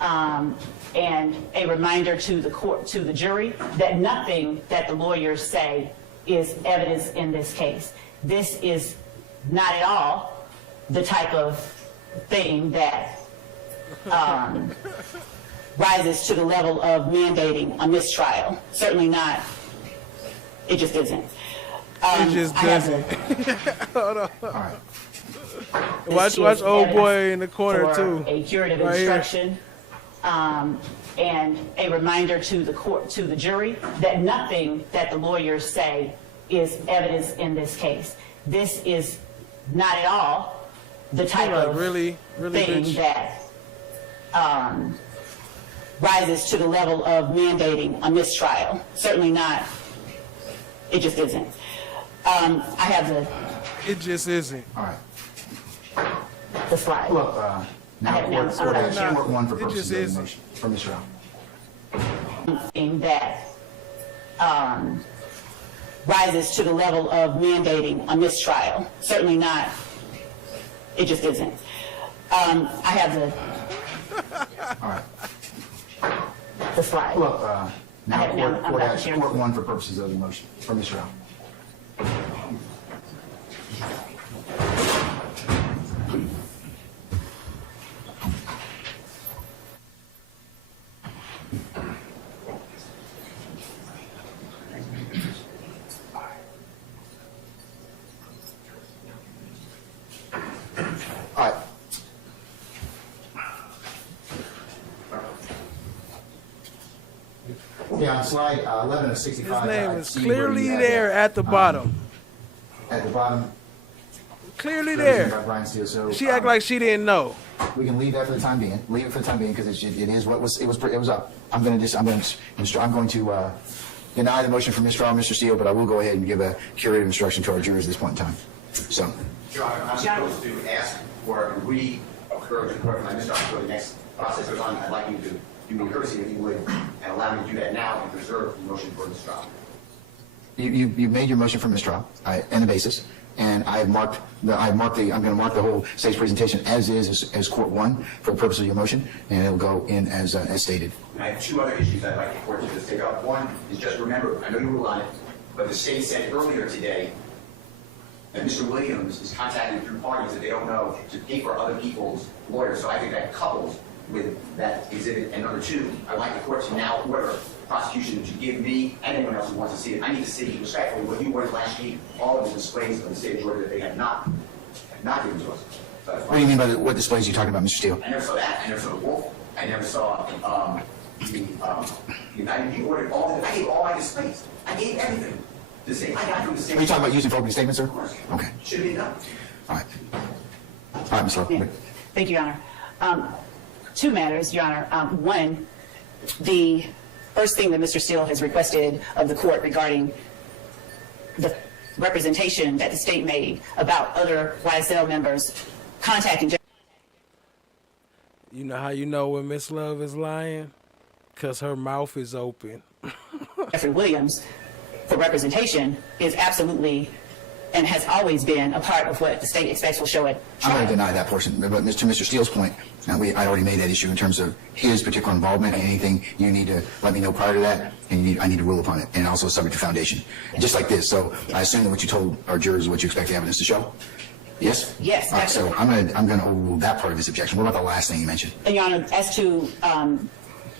and a reminder to the court, to the jury, that nothing that the lawyers say is evidence in this case. This is not at all the type of thing that rises to the level of mandating a mistrial. Certainly not. It just isn't. It just doesn't. Hold on. All right. Watch old boy in the corner too. A curative instruction and a reminder to the court, to the jury, that nothing that the lawyers say is evidence in this case. This is not at all the type of really thing bitch. that rises to the level of mandating a mistrial. Certainly not. It just isn't. I have the. It just isn't. All right. The slide. Look, now court has framework one for purposes of elimination from this trial. That rises to the level of mandating a mistrial. Certainly not. It just isn't. I have the. All right. the slide. Pull up, now I have it now. I'm about to share. court one for purposes of the motion, for Mr. Al. All right. Yeah, on slide 11 of 65. His name I is see clearly where you there had, at the bottom. At the bottom. Clearly represented by there. Brian Steele. So, She act like she didn't know. We can leave that for the time being. Leave it for the time being because it is what was it was up. I'm going to deny the motion for Mr. Mr. Steele, but I will go ahead and give a curative instruction to our jurors at this point in time. So. Your Honor, I'm supposed to ask for a re-occur to the court for my Mr. Steele. The next process goes on. I'd like you to do me a courtesy if you would and allow me to do that now and preserve the motion for Mr. Steele. You made your motion for mistrial and the basis, and I'm going to mark the whole state's presentation as court one for the purpose of your motion, and it'll go in as stated. I have two other issues I'd like the court to just take up. One is just remember, I know you rule on it, but the state said earlier today that Mr. Williams is contacting through parties that they don't know to pay for other people's lawyers. So I think that couples with that exhibit. And number two, I'd like the court to now order prosecution to give me and anyone else who wants to see it. I need to see respectfully what you ordered last week, all of the displays of the state of Georgia that they have not given to us. So What do you mean by what displays are you talking about, Mr. Steele? I never saw that. I never saw the wolf. I never saw you ordered all. I gave all my displays. I gave everything. The same. I got from the same. Are you talking about using for opening statements, sir? Of course. Okay. Should be done. All right. All right, Ms.love. Yeah. Thank you, Your Honor. Two matters, Your Honor. One, the first thing that Mr. Steele has requested of the court regarding the representation that the state made about other YSL members contacting You know how you know when Ms.love is lying? Because her mouth is open. Jeffrey Williams for representation is absolutely and has always been a part of what the state expects will show at I'm trial. going to deny that portion. But to Mr. Steele's point, I already made that issue in terms of his particular involvement and anything you need to let me know prior to that, and I need to rule upon it, and also subject to foundation. Just like this. So I assume that what you told our jurors is what you expect the evidence to show? Yes? Yes, All right, so absolutely. I'm going to overrule that part of his objection. What about the last thing you mentioned? And Your Honor, as to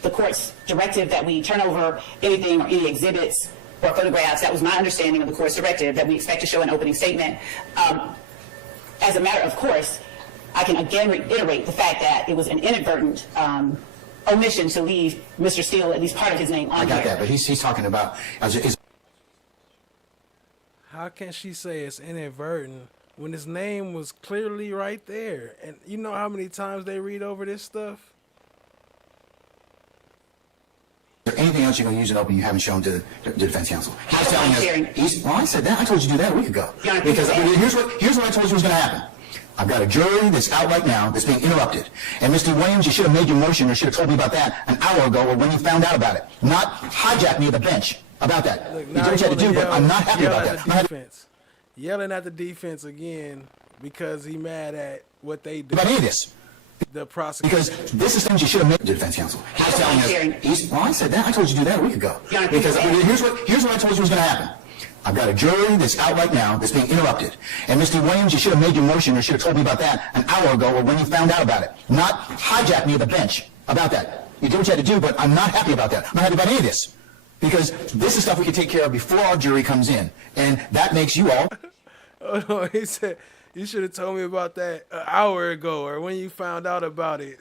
the court's directive that we turn over anything or any exhibits or photographs, that was my understanding of the court's directive that we expect to show an opening statement. As a matter of course, I can again reiterate the fact that it was an inadvertent omission to leave Mr. Steele, at least part of his name, on I got here. that, but he's talking about How can she say it's inadvertent when his name was clearly right there? And you know how many times they read over this stuff? Is there anything else you're going to use in open you haven't shown to the defense counsel? He's telling us. Well, I said that. I told you to do that a week ago. Because here's what I told you was going to happen. I've got a jury that's out right now that's being interrupted. And Mr. Williams, you should have made your motion or should have told me about that an hour ago or when you found out about it. Not hijack me at the bench about that. Look, You did what you had to do, but I'm not happy about that. Yelling at the defense again because he mad at what they do. About any of this. The prosecution. Because this is things you should have made the defense counsel. He's telling us. Well, I said that. I told you to do that a week ago. Because here's what I told you was going to happen. I've got a jury that's out right now that's being interrupted. And Mr. Williams, you should have made your motion or should have told me about that an hour ago or when you found out about it. Not hijack me at the bench about that. You did what you had to do, but I'm not happy about that. I'm not happy about any of this. Because this is stuff we can take care of before our jury comes in. And that makes you all... Oh, no, he said, you should have told me about that an hour ago or when you found out about it.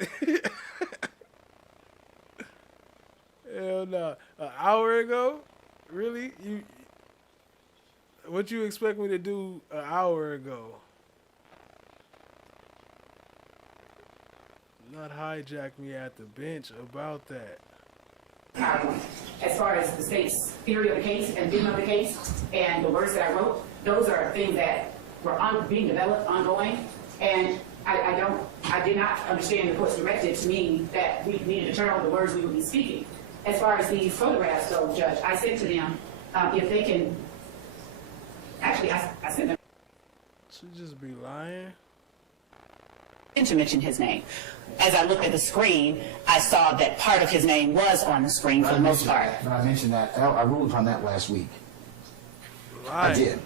Hell no. An hour ago? Really? What you expect me to do an hour ago? Not hijack me at the bench about that. As far as the state's theory of the case and vision of the case and the words that I wrote, those are things that were being developed ongoing. And I did not understand the court's directive to me that we needed to turn over the words we would be speaking. As far as these photographs go, Judge, I said to them, if they can, actually, I sent them. Should just be lying. to mention his name. As I looked at the screen, I saw that part of his name was on the screen for the most part. But I mentioned that, I ruled upon that last week. Right. I did.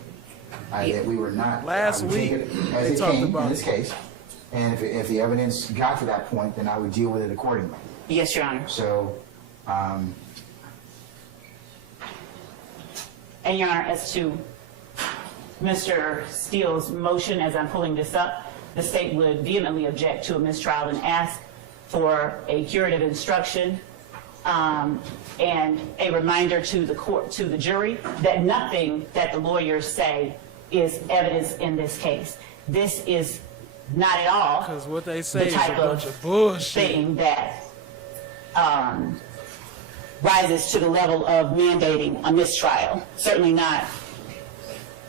That we were not. Last week, as it came in this case, and if the evidence got to that point, then I would deal with it accordingly. Yes, Your Honor. So, and Your Honor, as to Mr. Steele's motion, as I'm pulling this up, the state would vehemently object to a mistrial and ask for a curative instruction and a reminder to the court, to the jury, that nothing that the lawyers say is evidence in this case. This is not at all because what they say the is type a bunch of bullshit thing that rises to the level of mandating a mistrial. Certainly not.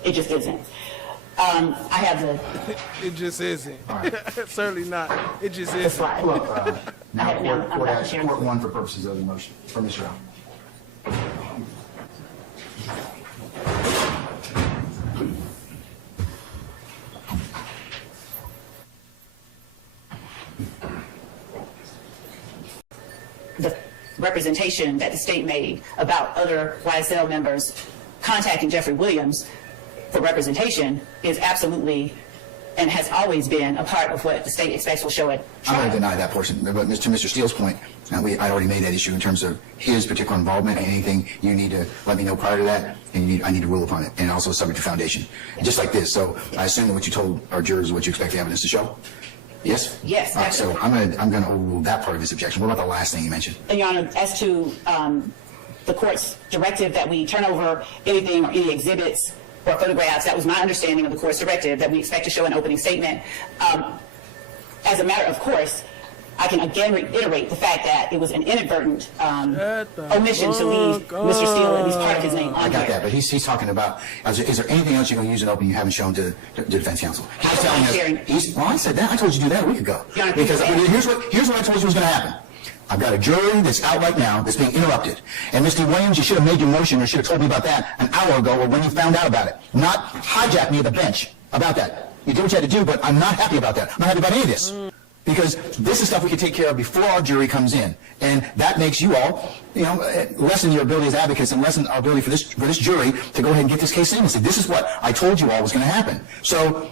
It just isn't. I have the. It just isn't. Certainly not. It just isn't. Now, court one for purposes of the motion for mistrial. The representation that the state made about other YSL members contacting Jeffrey Williams for representation is absolutely and has always been a part of what the state expects will show it. I'm going to deny that portion, but to Mr. Steele's point, I already made that issue in terms of his particular involvement, and anything you need to let me know prior to that, and I need to rule upon it, and also subject to foundation, just like this. So I assume that what you told our jurors is what you expect the evidence to show. Yes? Yes, absolutely. So I'm going to overrule that part of his objection. What about the last thing you mentioned? And Your Honor, as to the court's directive that we turn over anything or any exhibits or photographs, that was my understanding of the court's directive, that we expect to show an opening statement. As a matter of course, I can again reiterate the fact that it was an inadvertent omission to leave Mr. Steele at least part of his name on I got there. that, but he's talking about, is there anything else you're going to use in opening you haven't shown to defense counsel? He's telling us, well, I said that. I told you to do that a week ago. Because here's what I told you was going to happen. I've got a jury that's out right now that's being interrupted. And Mr. Williams, you should have made your motion or should have told me about that an hour ago or when you found out about it. Not hijack me at the bench about that. You did what you had to do, but I'm not happy about that. I'm not happy about any of this. Because this is stuff we can take care of before our jury comes in. And that makes you all, lessen your ability as advocates and lessen our ability for this jury to go ahead and get this case in and say, this is what I told you all was going to happen. So,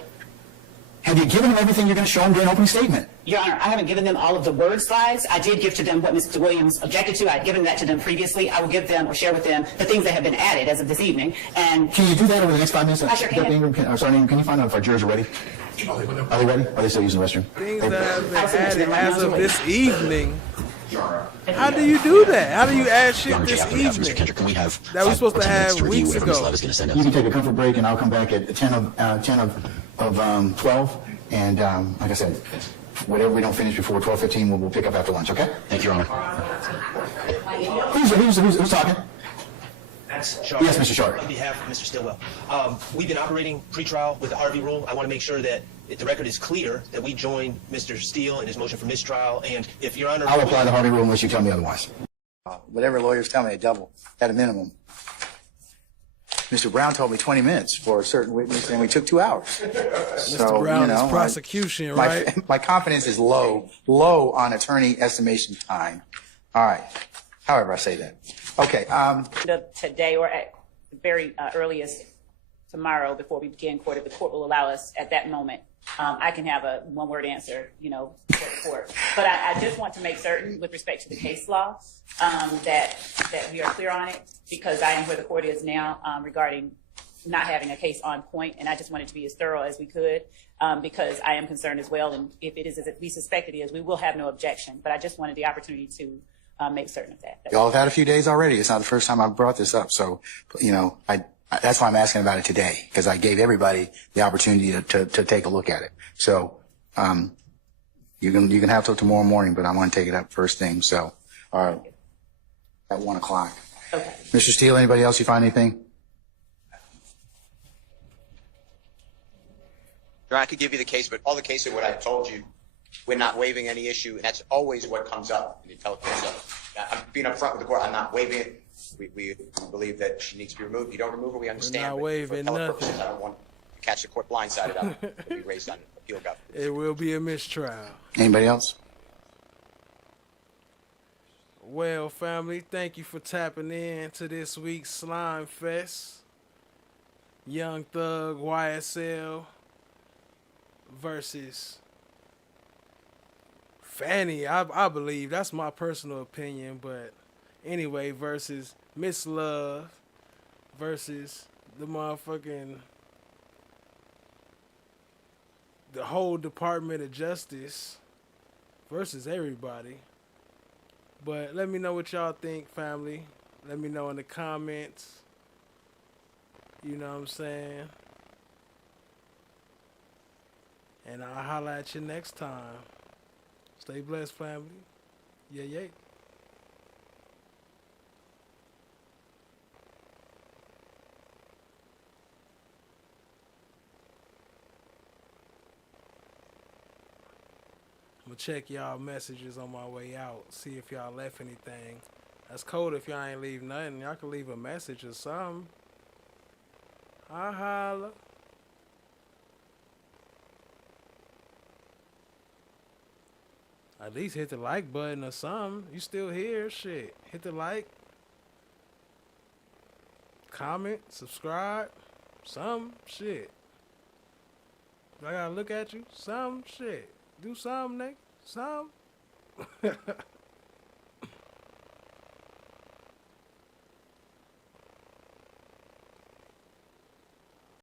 have you given them everything you're going to show them during opening statement? Your Honor, I haven't given them all of the word slides. I did give to them what Mr. Williams objected to. I'd given that to them previously. I will give them or share with them the things that have been added as of this evening. And can you do that over the next 5 minutes? I sure can. Can you find out if our jurors are ready? Are they ready? Are they still using the restroom? Things that have been added as of this evening. How do you do that? How do you add shit this evening that we're supposed to have weeks ago? You can take a comfort break, and I'll come back at 10 of 12. And like I said, whatever we don't finish before 12:15, we'll pick up after lunch. Okay? Thank you, Your Honor. Who's talking? Yes, Mr. Short. On behalf of Mr. Stillwell, we've been operating pretrial with the Harvey rule. I want to make sure that the record is clear that we join Mr. Steele in his motion for mistrial. And if Your Honor, I'll apply the Harvey rule unless you tell me otherwise. Whatever lawyers tell me, I double at a minimum. Mr. Brown told me 20 minutes for a certain witness, and we took 2 hours. Mr. Brown is prosecution, right? My confidence is low on attorney estimation time. All right. However I say that. Okay. Today or at the very earliest tomorrow before we begin court, if the court will allow us at that moment, I can have a one-word answer, for the court. But I just want to make certain with respect to the case law that we are clear on it, because I am where the court is now regarding not having a case on point, and I just wanted to be as thorough as we could because I am concerned as well, and if it is as we suspect it is, we will have no objection. But I just wanted the opportunity to make certain of that. Y'all have had a few days already. It's not the first time I've brought this up, so that's why I'm asking about it today, because I gave everybody the opportunity to take a look at it. So you can have till tomorrow morning, but I want to take it up first thing. So at 1 o'clock. Okay. Mr. Steele, anybody else you find anything? I could give you the case, but all the case of what I told you, we're not waiving any issue, and that's always what comes up in the telecase. So I'm being upfront with the court. I'm not waiving it. We believe that she needs to be removed. You don't remove her, we understand. We're not waiving nothing. I don't want catch the court blindsided on it. It'll be raised on appeal, Governor. It will be a mistrial. Anybody else? Well, family, thank you for tapping in to this week's Slime Fest. Young Thug, YSL versus Fanny. I believe that's my personal opinion, but anyway, versus Ms.love versus the whole Department of Justice versus everybody. But let me know what y'all think, family. Let me know in the comments. You know what I'm saying? And I'll holla at you next time. Stay blessed, family. Yeah, yeah. I'm gonna check y'all messages on my way out. See if y'all left anything. That's cold if y'all ain't leave nothing. Y'all can leave a message or something. I'll holla. At least hit the like button or something. You still here? Shit. Hit the like. Comment. Subscribe. Some shit. I gotta look at you. Some shit. Do something, nigga. Some.